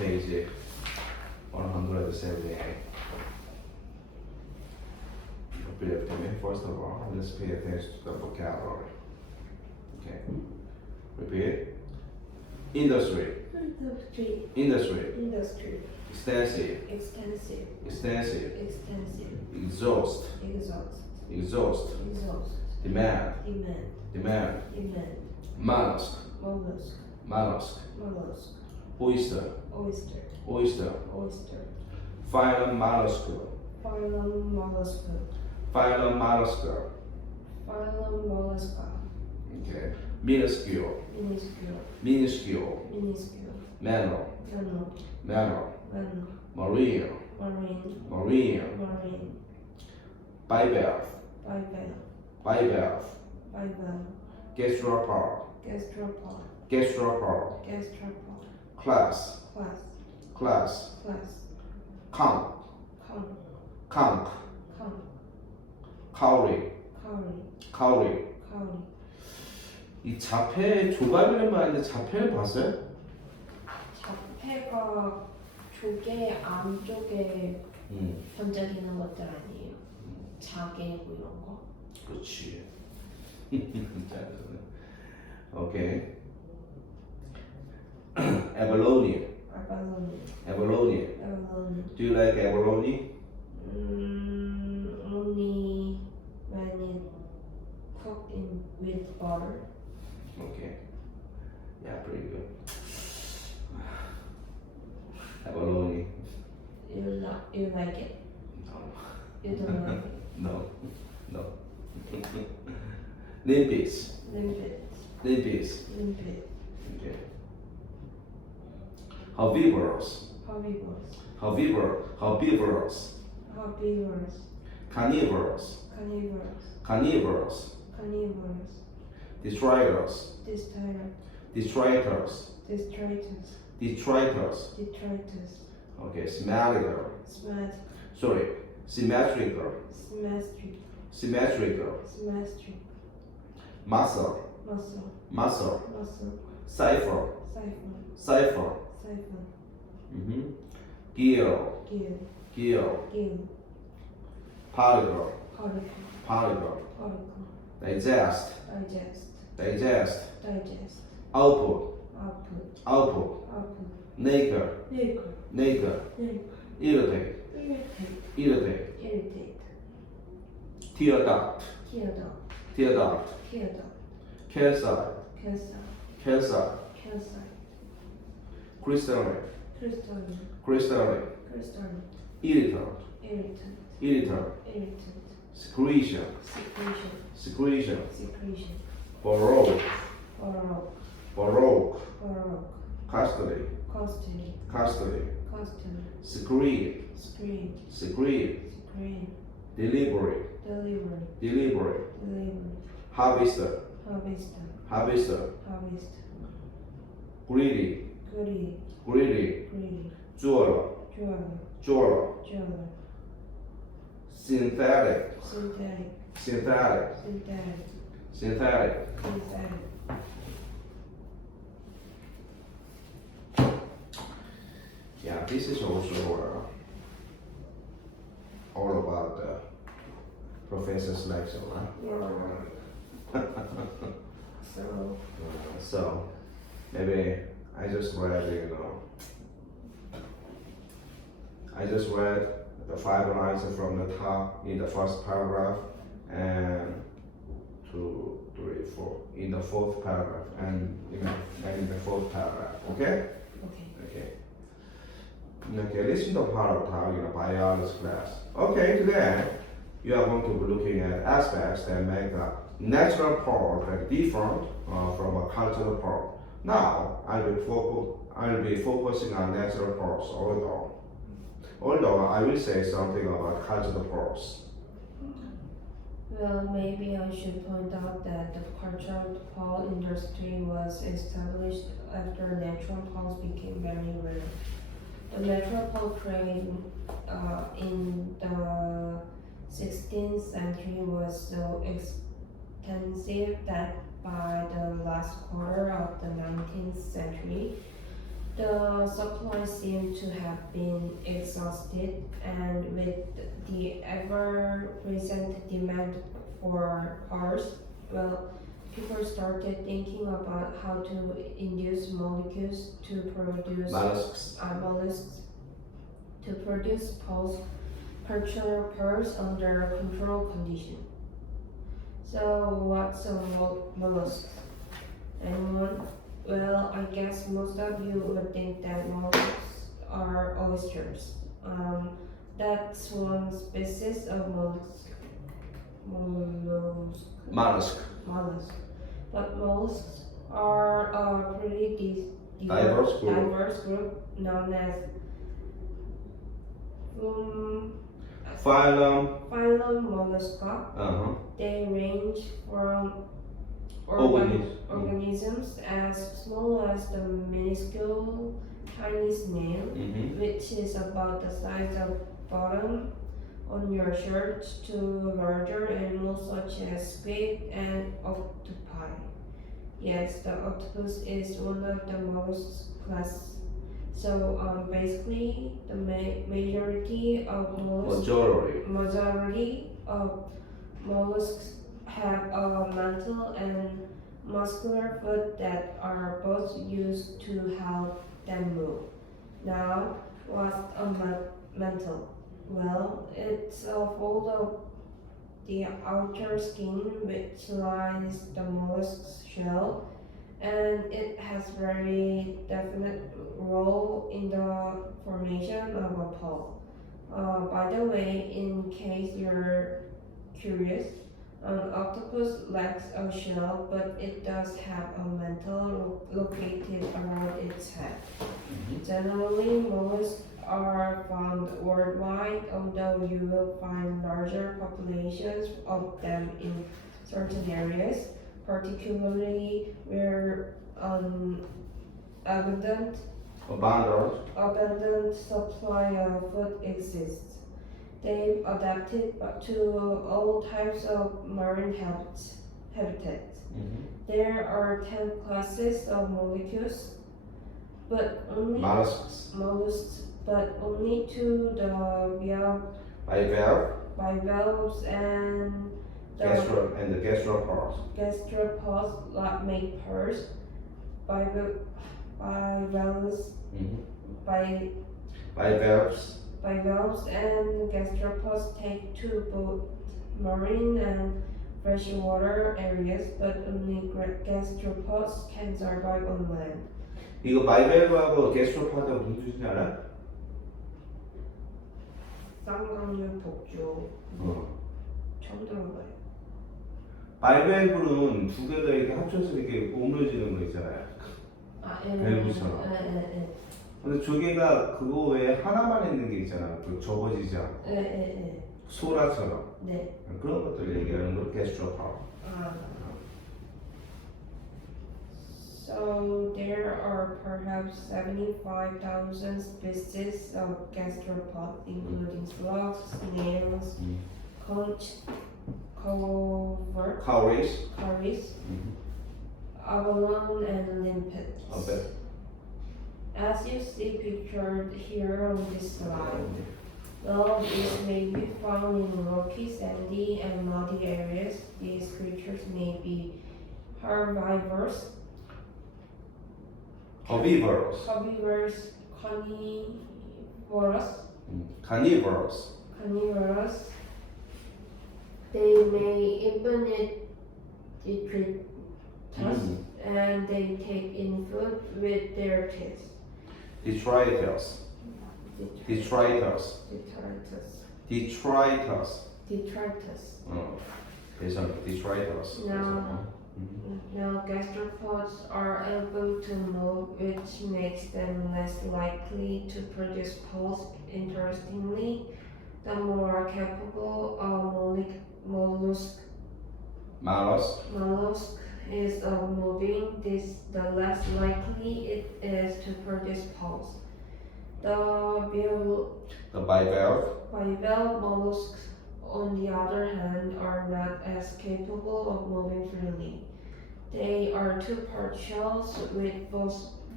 page 178. Repeat after me. First of all, let's pay attention to the vocabulary. Okay. Repeat. Industry. Industry. Extensive. Exhaust. Demand. Mollusk. Oyster. Phylum mollusca. Okay. Minuscule. Mammal. Marine. Bivalve. Gastropod. Class. Conch. Cowrie. 이 자폐 조각이라는 말인데 자폐를 봤어요? 자폐가 조개 안쪽에 번쩍이는 것들 아니에요? 자개 뭐 이런 거? 그렇지. 오케이. Abalone. Do you like abalone? Only when it cooked in with butter. Okay. Yeah, pretty good. Abalone. You like it? No. You don't like it? No. Limpets. Okay. Herbivorous. Carnivorous. Detritus. Okay, symmetrical. Muscle. Cipher. Gill. Particle. Digest. Output. Naked. Irritate. Tear duct. Calcite. Crystalline. Irritant. Secretion. Baroque. Custody. Secrete. Delivery. Harvester. Greedy. Jeweler. Synthetic. Yeah, this is also all about the professor's lecture, right? So maybe I just read the 5 lines from the top in the first paragraph and 2, 3, 4 in the fourth paragraph and in the fourth paragraph. Okay. Listen to part of how biology class. Okay, today you are going to be looking at aspects that make a natural part very different from a cultural part. Now I'll be focusing on natural parts, although I will say something about cultural parts. Well, maybe I should point out that the cultural pulp industry was established after natural pulps became very rare. The natural pulp trade in the 16th century was so extensive that by the last quarter of the 19th century, The supply seemed to have been exhausted, and with the ever-present demand for cars, well, people started thinking about how to induce molecules to produce mollusks to produce pulse pearls under controlled condition. So what's a mollusk? Anyone? Well, I guess most of you would think that mollusks are oysters. That's one species of mollusk. But mollusks are a pretty diverse group known as phylum Mollusca. They range from organisms as small as the minuscule tiny snail, which is about the size of button on your shirt, to larger animals such as squid and octopi. Yes, the octopus is one of the mollusk class. So basically, the majority of mollusks have a mantle and muscular foot that are both used to help them move. Now, what's a mantle? Well, it's a fold of the outer skin which lines the mollusk's shell, and it has very definite role in the formation of a pulp. By the way, in case you're curious, an octopus lacks a shell, but it does have a mantle located around its head. Generally, mollusks are found worldwide, although you will find larger populations of them in certain areas, particularly where abundant supply of food exists. They've adapted to all types of marine habitats. There are 10 classes of mollusks, but only to the bivalves and the gastropods that make pearls. Bivalves and gastropods take to both marine and freshwater areas, but only gastropods can survive on land. 이거 바이밸브하고 게스트로파드가 무슨 뜻인지 알아? 쌍광류 독주. 처음 들어봐요. 바이밸브는 두 개가 이렇게 합쳐서 이렇게 오므려지는 거 있잖아요. 밸브처럼. 근데 두 개가 그거 외에 하나만 있는 게 있잖아. 그 접어지지 않고. 소라처럼. 네. 그런 것들 얘기하는 걸 게스트로파드. So there are perhaps 75,000 species of gastropods, including slugs, snails, conch, cowries, abalone, and limpets. Okay. As you see pictured here on this slide, well, these may be found in rocky, sandy, and muddy areas. These creatures may be herbivores, carnivorous. They may hibernate, and they take in food with their teeth. Detritus. Now gastropods are able to move, which makes them less likely to produce pulse. Interestingly, the more capable a mollusk is of moving, the less likely it is to produce pulse. The bivalve mollusks, on the other hand, are not as capable of moving freely. They are two-part shells with both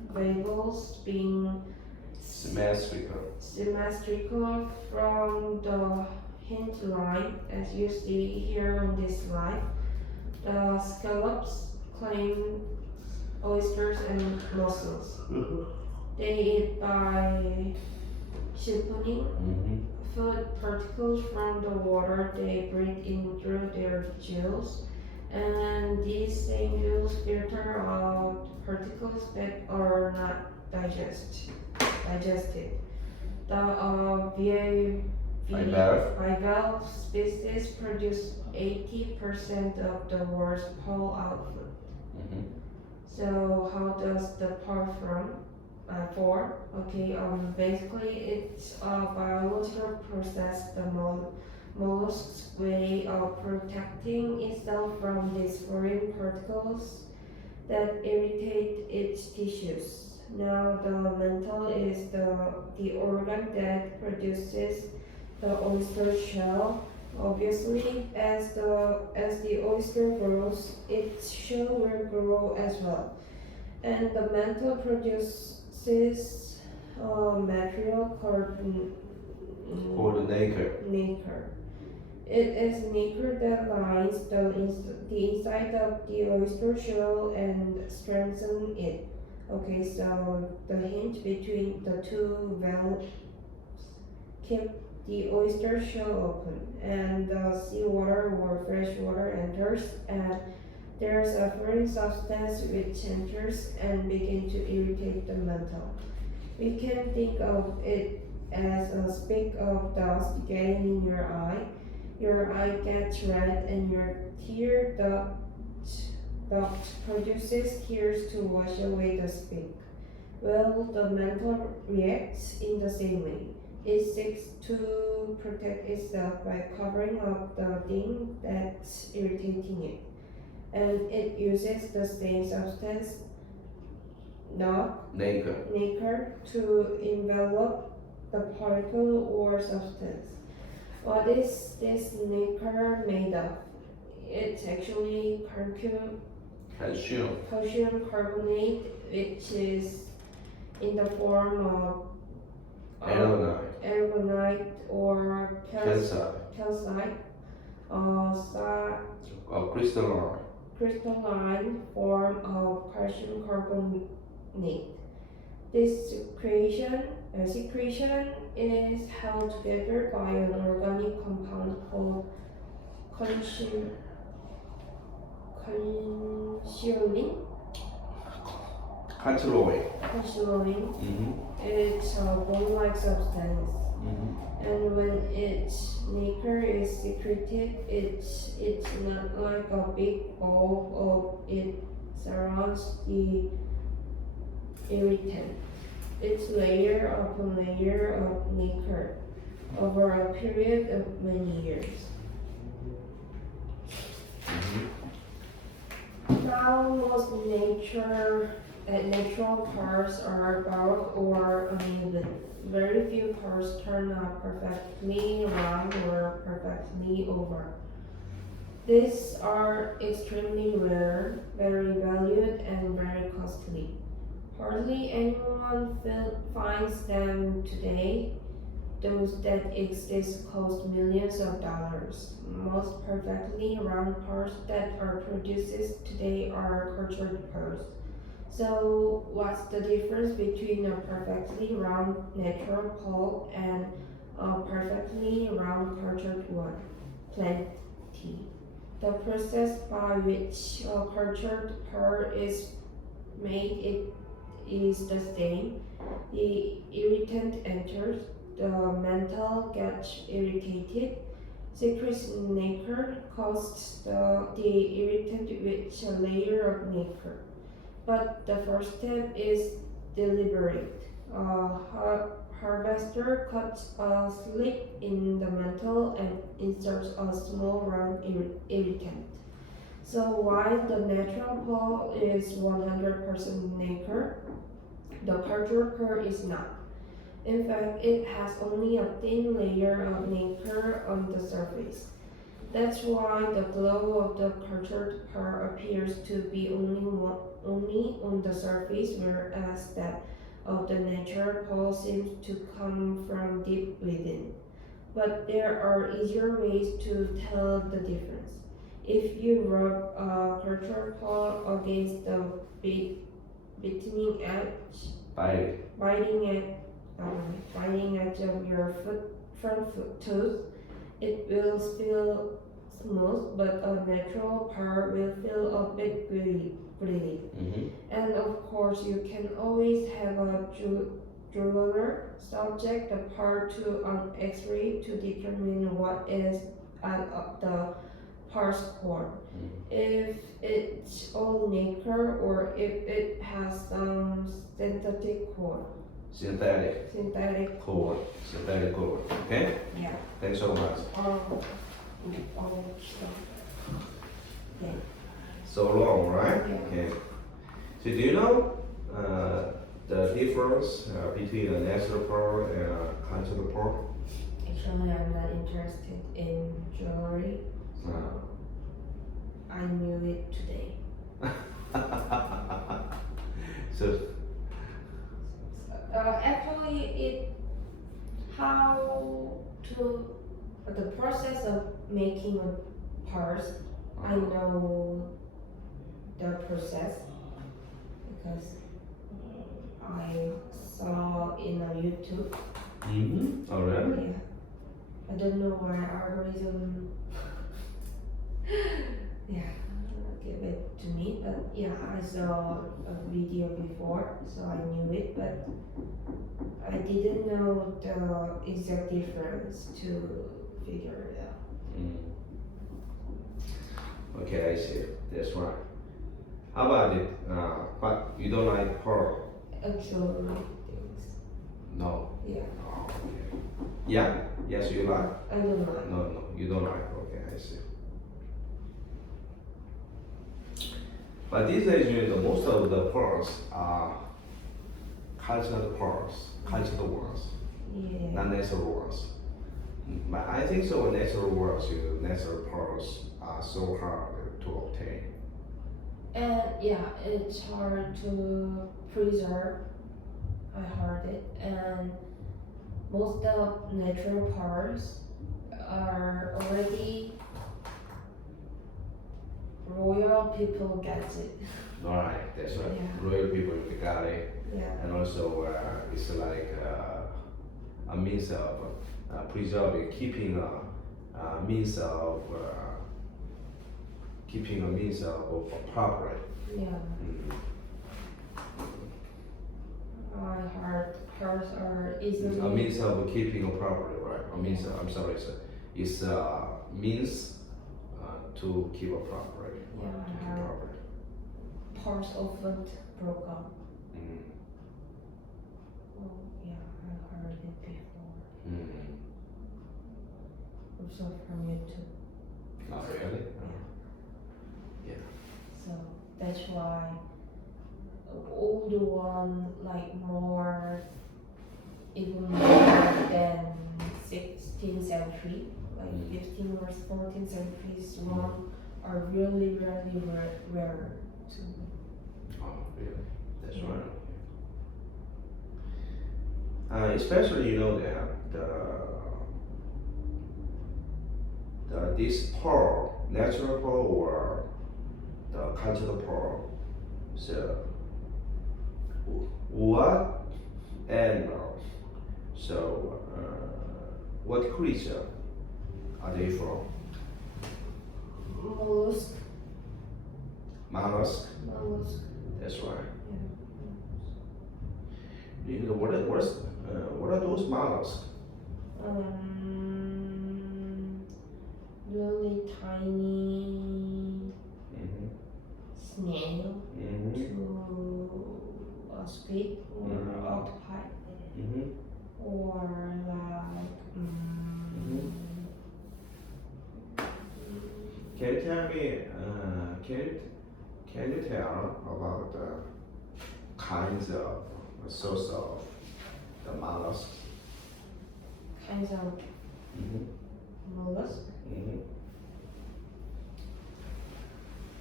vessels being symmetrical from the hinge line, as you see here on this slide. The scallops claim oysters and mussels. They eat by siphoning food particles from the water they breathe in through their gills, and these same gills filter out particles that are not digested. The bivalve species produce 80% of the world's pearl output. So how does the pearl form? Okay, basically it's a biological process. The mollusk's way of protecting itself from these foreign particles that irritate its tissues. Now the mantle is the organ that produces the oyster shell. Obviously, as the oyster grows, its shell will grow as well. And the mantle produces material called nacre. It is nacre that lines the inside of the oyster shell and strengthens it. Okay, so the hinge between the two valves keep the oyster shell open, and the seawater or fresh water enters, and there's a foreign substance which enters and begin to irritate the mantle. We can think of it as a speck of dust getting in your eye. Your eye gets red and your tear duct produces tears to wash away the speck. Well, the mantle reacts in the same way. It seeks to protect itself by covering up the thing that's irritating it. And it uses the same substance, nacre, to envelop the particle or substance. What is this nacre made of? It's actually calcium carbonate, which is in the form of aragonite or calcite, crystalline form of calcium carbonate. This secretion is held together by an organic compound called conchiolin. It's a bone-like substance, and when its nacre is secreted, it's not like a big ball of it surrounds the irritant. It's layer upon layer of nacre over a period of many years. Now most natural parts are bowed or uneven. Very few parts turn out perfectly round or perfectly oval. These are extremely rare, very valued, and very costly. Hardly anyone finds them today. Those that exist cost millions of dollars. Most perfectly round parts that are produced today are cultured pearls. So what's the difference between a perfectly round natural pearl and a perfectly round cultured one? Plenty. The process by which a cultured pearl is made is the same. The irritant enters, the mantle gets irritated, secretes nacre, causes the irritant with a layer of nacre. But the first step is deliberate. A harvester cuts a slit in the mantle and inserts a small round irritant. So while the natural pearl is 100% nacre, the cultured pearl is not. In fact, it has only a thin layer of nacre on the surface. That's why the glow of the cultured part appears to be only on the surface, whereas that of the natural part seems to come from deep within. But there are easier ways to tell the difference. If you rub a cultured part against the biting edge, biting edge of your front foot tooth, it will feel smooth, but a natural part will feel a bit gritty. And of course, you can always have a jeweler subject the part to an X-ray to determine what is at the part's core. If it's all nacre or if it has some synthetic core. Synthetic Synthetic. cord. Okay? Yeah. Thanks so much. All stuff. Yeah. So long, right? Yeah. Okay. So do you know the difference between a natural pearl and a cultural pearl? Actually, I'm not interested in jewelry, so I knew it today. So Actually, the process of making a purse, I know the process because I saw in a YouTube. Oh really? Yeah. I don't know why algorithm give it to me, but yeah, I saw a video before, so I knew it, but I didn't know the exact difference to figure it out. Okay, I see. That's right. How about it? But you don't like pearl? Jewelry things. No. Yeah. Oh, okay. Yeah. Yes, you like. I don't like. No, you don't like. Okay, I see. But these days, you know, most of the pearls are cultural pearls, cultural ones, Yeah. not natural ones. But I think so. Natural pearls are so hard to obtain. And yeah, it's hard to preserve. I heard it, and most of natural pearls are already royal people gets it. All right, that's right. Yeah. Royal people got it, Yeah. and also it's like a means of preserving, keeping a means of property. Yeah. Mm. I heard pearls are easily. A means of keeping a property, right? A means. I'm sorry, it's a means to keep a property. Yeah, To keep I heard. property. Pearls often broke up. Mm. Oh yeah, I heard it before. Mm. Also from YouTube. Oh really? Yeah. So that's why old one like more even more than 16th century, like 15th or 14th centuries one are really rare to Oh really? That's Yeah. right. Especially you know that this pearl, natural pearl or the cultural pearl. So what animal? So what creature are they from? mollusk. Mollusk. That's right. You know what are those mollusks? Really tiny snail to a squid or octopi or like Can you tell me? Can you tell about the kinds of source of the mollusks? kinds of mollusk.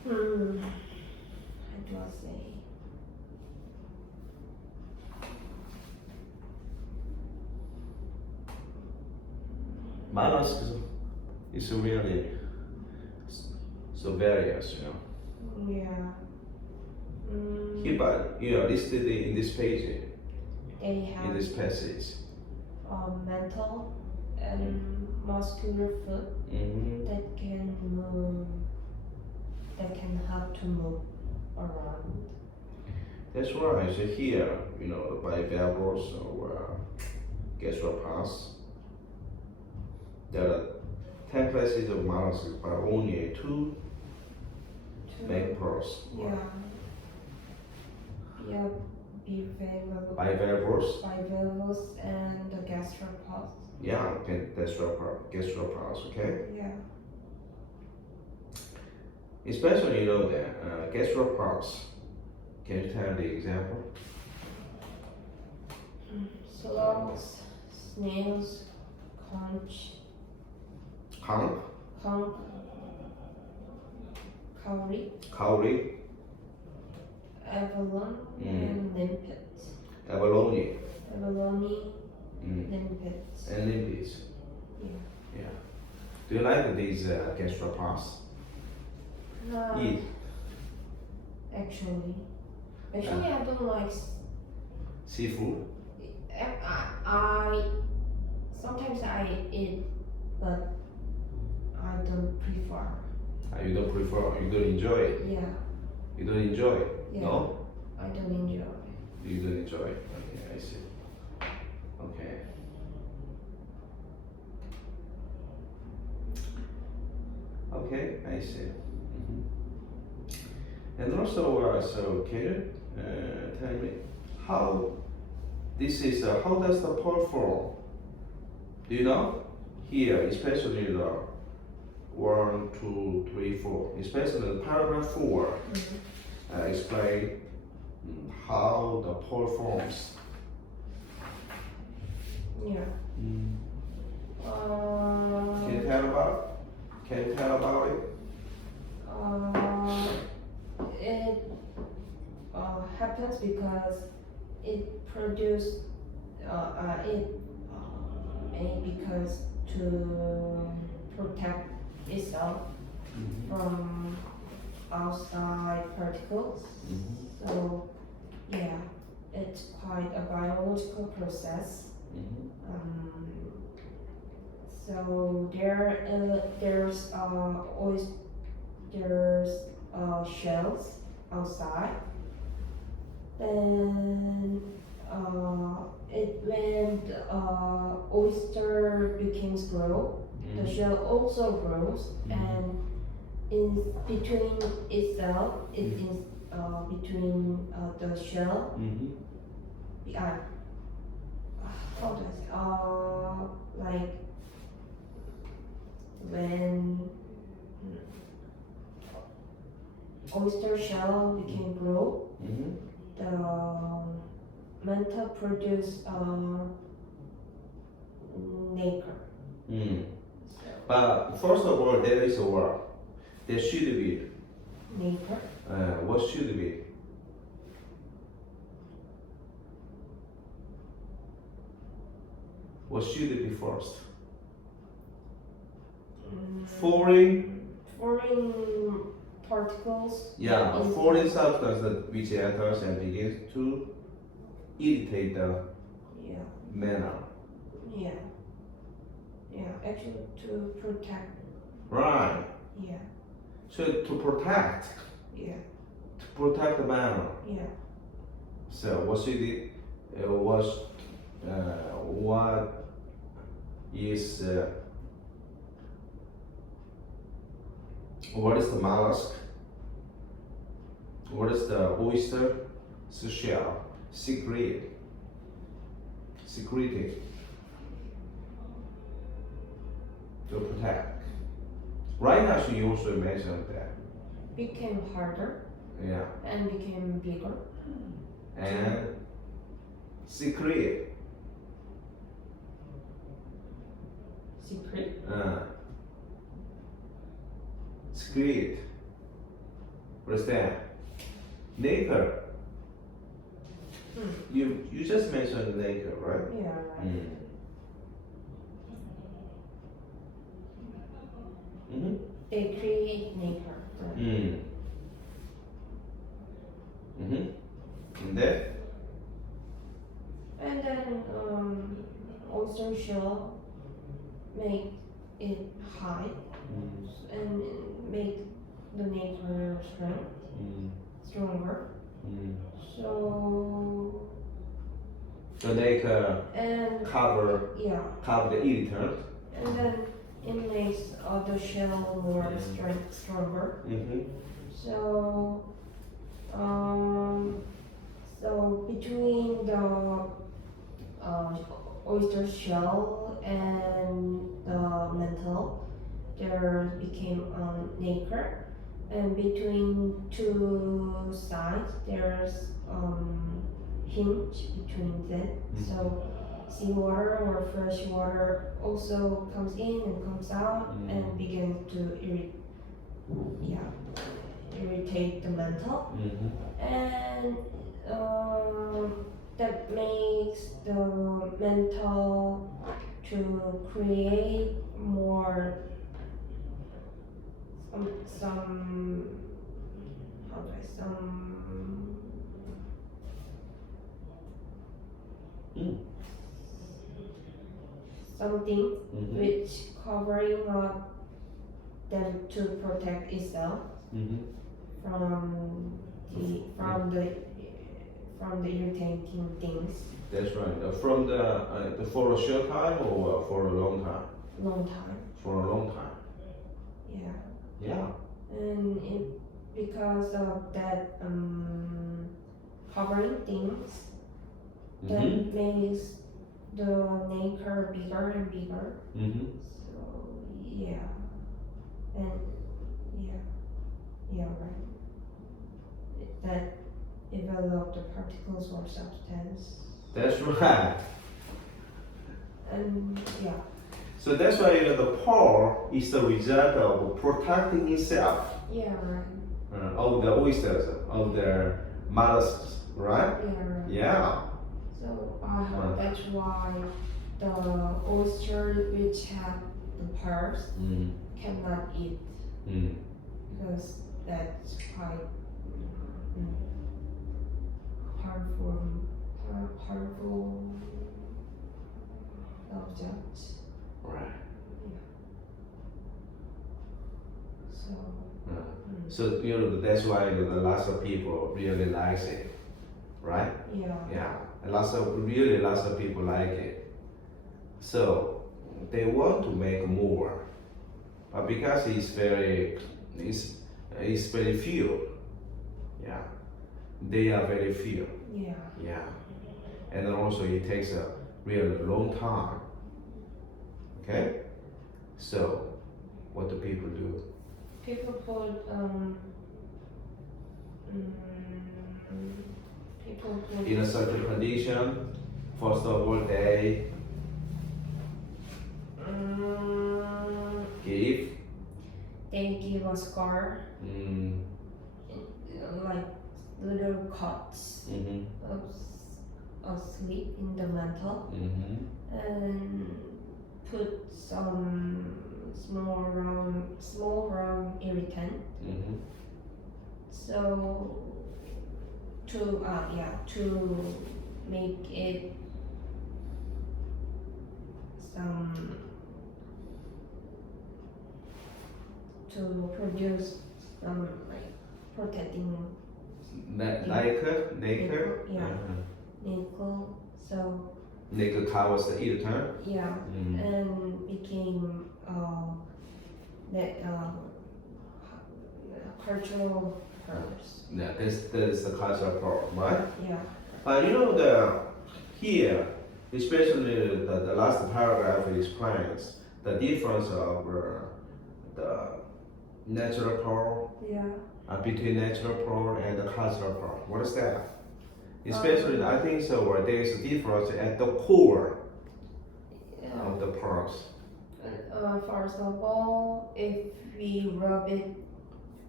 How do I say? Mollusks is really so various, you know. Yeah. Here, but you know, listed in this page, They in have this passage. mental and muscular foot Mm-hmm. that can move, that can help to move around. That's right. So here, you know, the bivalves or gastropods. There are 10 classes of mollusks, but only two main pairs. Yeah. Yeah. Bivalves Bivalves. and the gastropods. Yeah, gastropods, okay? Yeah. Especially, you know, the gastropods. Can you tell the example? Slugs, snails, Conch, conch, cowrie, abalone, and limpets. abalone, Abalone, limpets. and limpets. Yeah. Yeah. Do you like these gastropods? No, Eat. actually, I don't like. Seafood? I sometimes I eat, but I don't prefer. You don't prefer, you don't enjoy it. Yeah. You don't enjoy it? Yeah. No? I don't enjoy. You don't enjoy it. Okay, I see. Okay. Okay, I see. And also, so can you tell me how this is? How does the poll form? Do you know? Here, especially the 1, 2, 3, 4, especially the paragraph 4, explain how the poll forms. Yeah. Can you tell about? Can you tell about it? It happens because it produced made because to protect itself from outside particles. So yeah, it's quite a biological process. So there's shells outside. Then when the oyster begins grow, the shell also grows, and in between itself, between the shell. How do I say? Like when oyster shell became grow, the mantle produce nacre. But first of all, there is a word. There should be. Nacre. What should be? What should be first? Foreign particles. Yeah, foreign substance that which enters and begins to irritate the manner. Yeah. Actually, to protect. Right. Yeah. So to protect. Yeah. To protect the manner. Yeah. So what should it? What is? What is the mollusk? What is the oyster shell? Secreted to protect. Right now, she also mentioned that. Became harder. Yeah. And became bigger. And secret. Secret. Secret. What is that? Nature. You just mentioned nature, right? Yeah, right. Mm-hmm. They create nature. Right? Mm-hmm. And then? And then oyster shell make it high and make the nature stronger. So So nature and cover yeah, the editor. and then it makes the shell more stronger. Mm-hmm. So so between the oyster shell and the mantle, there became a nacre, and between two sides there's hinge between them. So seawater or fresh water also comes in and comes out and begins to irritate the mantle, and that makes the mantle to create more some how do I something which covering up them to protect itself from the irritating things. That's right. From the for a short time or for a long time? Long time. For a long time. Yeah. Yeah. And because of that covering things, that makes the nacre bigger and bigger. So yeah, and yeah, right. That develop the particles or substance. That's right. And yeah. So that's why the pearl is the result of protecting itself Yeah, right. of the oysters, of the mollusks, right? Yeah, right. Yeah. So I hope that's why the oyster which have the pearls cannot eat because that's quite harmful object. Right. So So that's why lots of people really likes it, right? yeah. Yeah, lots of people like it. So they want to make more, but because it's very few. Yeah, they are very few. Yeah. Yeah, and then also it takes a really long time. Okay, so what do people do? People put In a certain condition, first of all, they give a scar like little cuts of sleep in the mantle and put some small round irritant. So to make it to produce some like protecting nacre. Yeah. nickel. So Nacre covers the editor. yeah, and became cultural pearls. Yeah, this is the cultural pearl, right? Yeah. But here, especially the last paragraph explains the difference of the natural pearl between natural pearl and the cultural pearl. What is that? Especially, I think so. There is a difference at the core of the pearls. First of all, if we rub it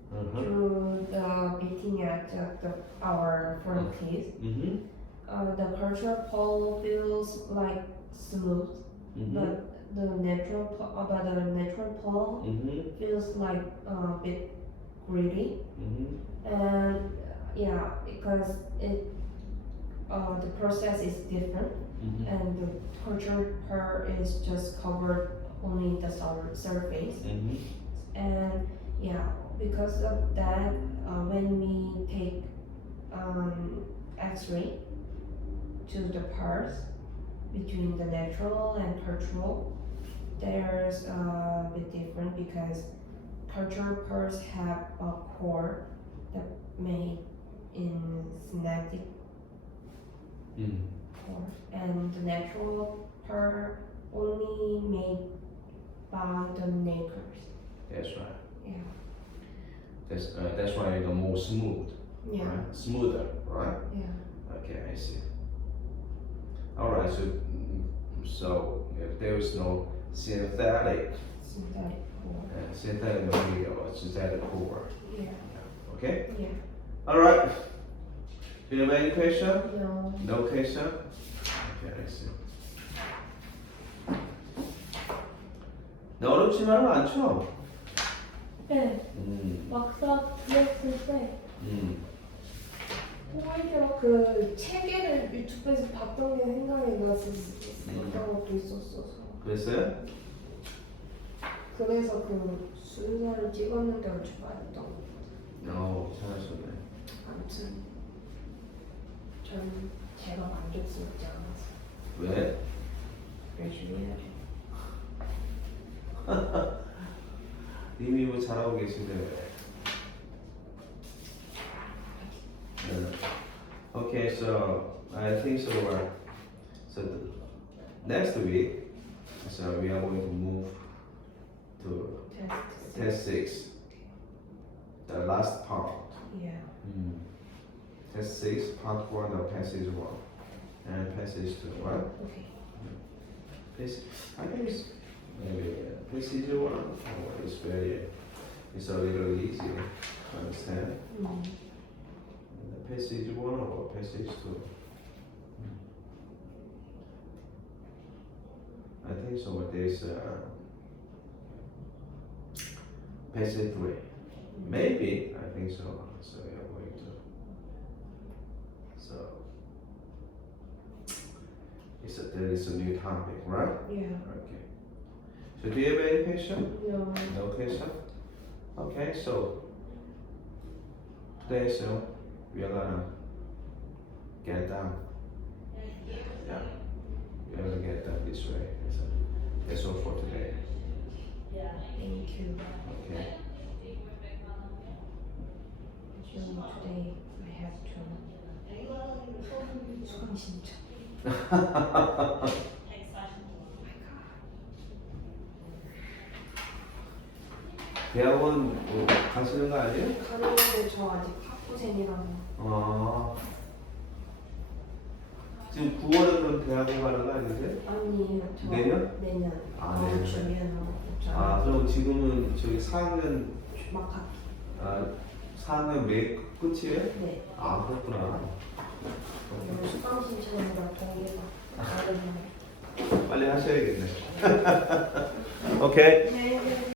through the beating at our front teeth. The cultural pole feels like smooth, but the natural pole feels like a bit gritty. And yeah, because the process is different, and the cultural part is just covered only the surface. And yeah, because of that, when we take X-ray to the parts between the natural and cultural, there's a bit different because cultural parts have a core that made in synthetic core, and the natural part only made by the makers. That's right. Yeah. That's why the more smooth. Yeah. Right? Smoother, right? Yeah. Okay, I see. All right. So if there is no synthetic Core. synthetic material or synthetic core. Yeah. Okay. Yeah. All right. Do you have any question? No. No question? Okay, I see. 어렵지만은 않죠? 네, 막상 들었을 때 오히려 그 체계를 유튜브에서 봤던 게 생각이 났었던 것도 있었어서 그랬어요? 그래서 그 순서를 찍었는데 얼추 맞았던 것 같아요. 잘하셨네. 아무튼 전 제가 만족스럽지 않았어요. 왜? 열심히 해야죠. 이미 뭐 잘하고 계신데 왜? Okay, so I think so. So next week, so we are going to move to test 6, the last part. Yeah. Test 6, part 1 of passage 1, and passage 2, right? Okay. I think it's maybe passage 1 is it's a little easy to understand. The passage 1 or passage 2. I think so. There's passage 3. Maybe I think so. So we are going to. So there is a new topic, right? Yeah. Okay. So do you have any question? No. No question? Okay, so today so we are gonna get down. Yeah. We are gonna get down this way. So that's all for today. Thank you. Okay. Actually, today I have to. 수강 신청. 대학원 뭐 가시는 거 아니에요? 가는데 저 아직 학부생이라서. 지금 9월에 그럼 대학원 가는 거 아니세요? 아니에요. 저 내년? 내년. 아, 내년. 준비하는 그럼 지금은 저기 4학년 막 학기. 4학년 매 끝이에요? 네. 그렇구나. 수강 신청이랑 동기가 다른. 빨리 하셔야겠네. 오케이. 네.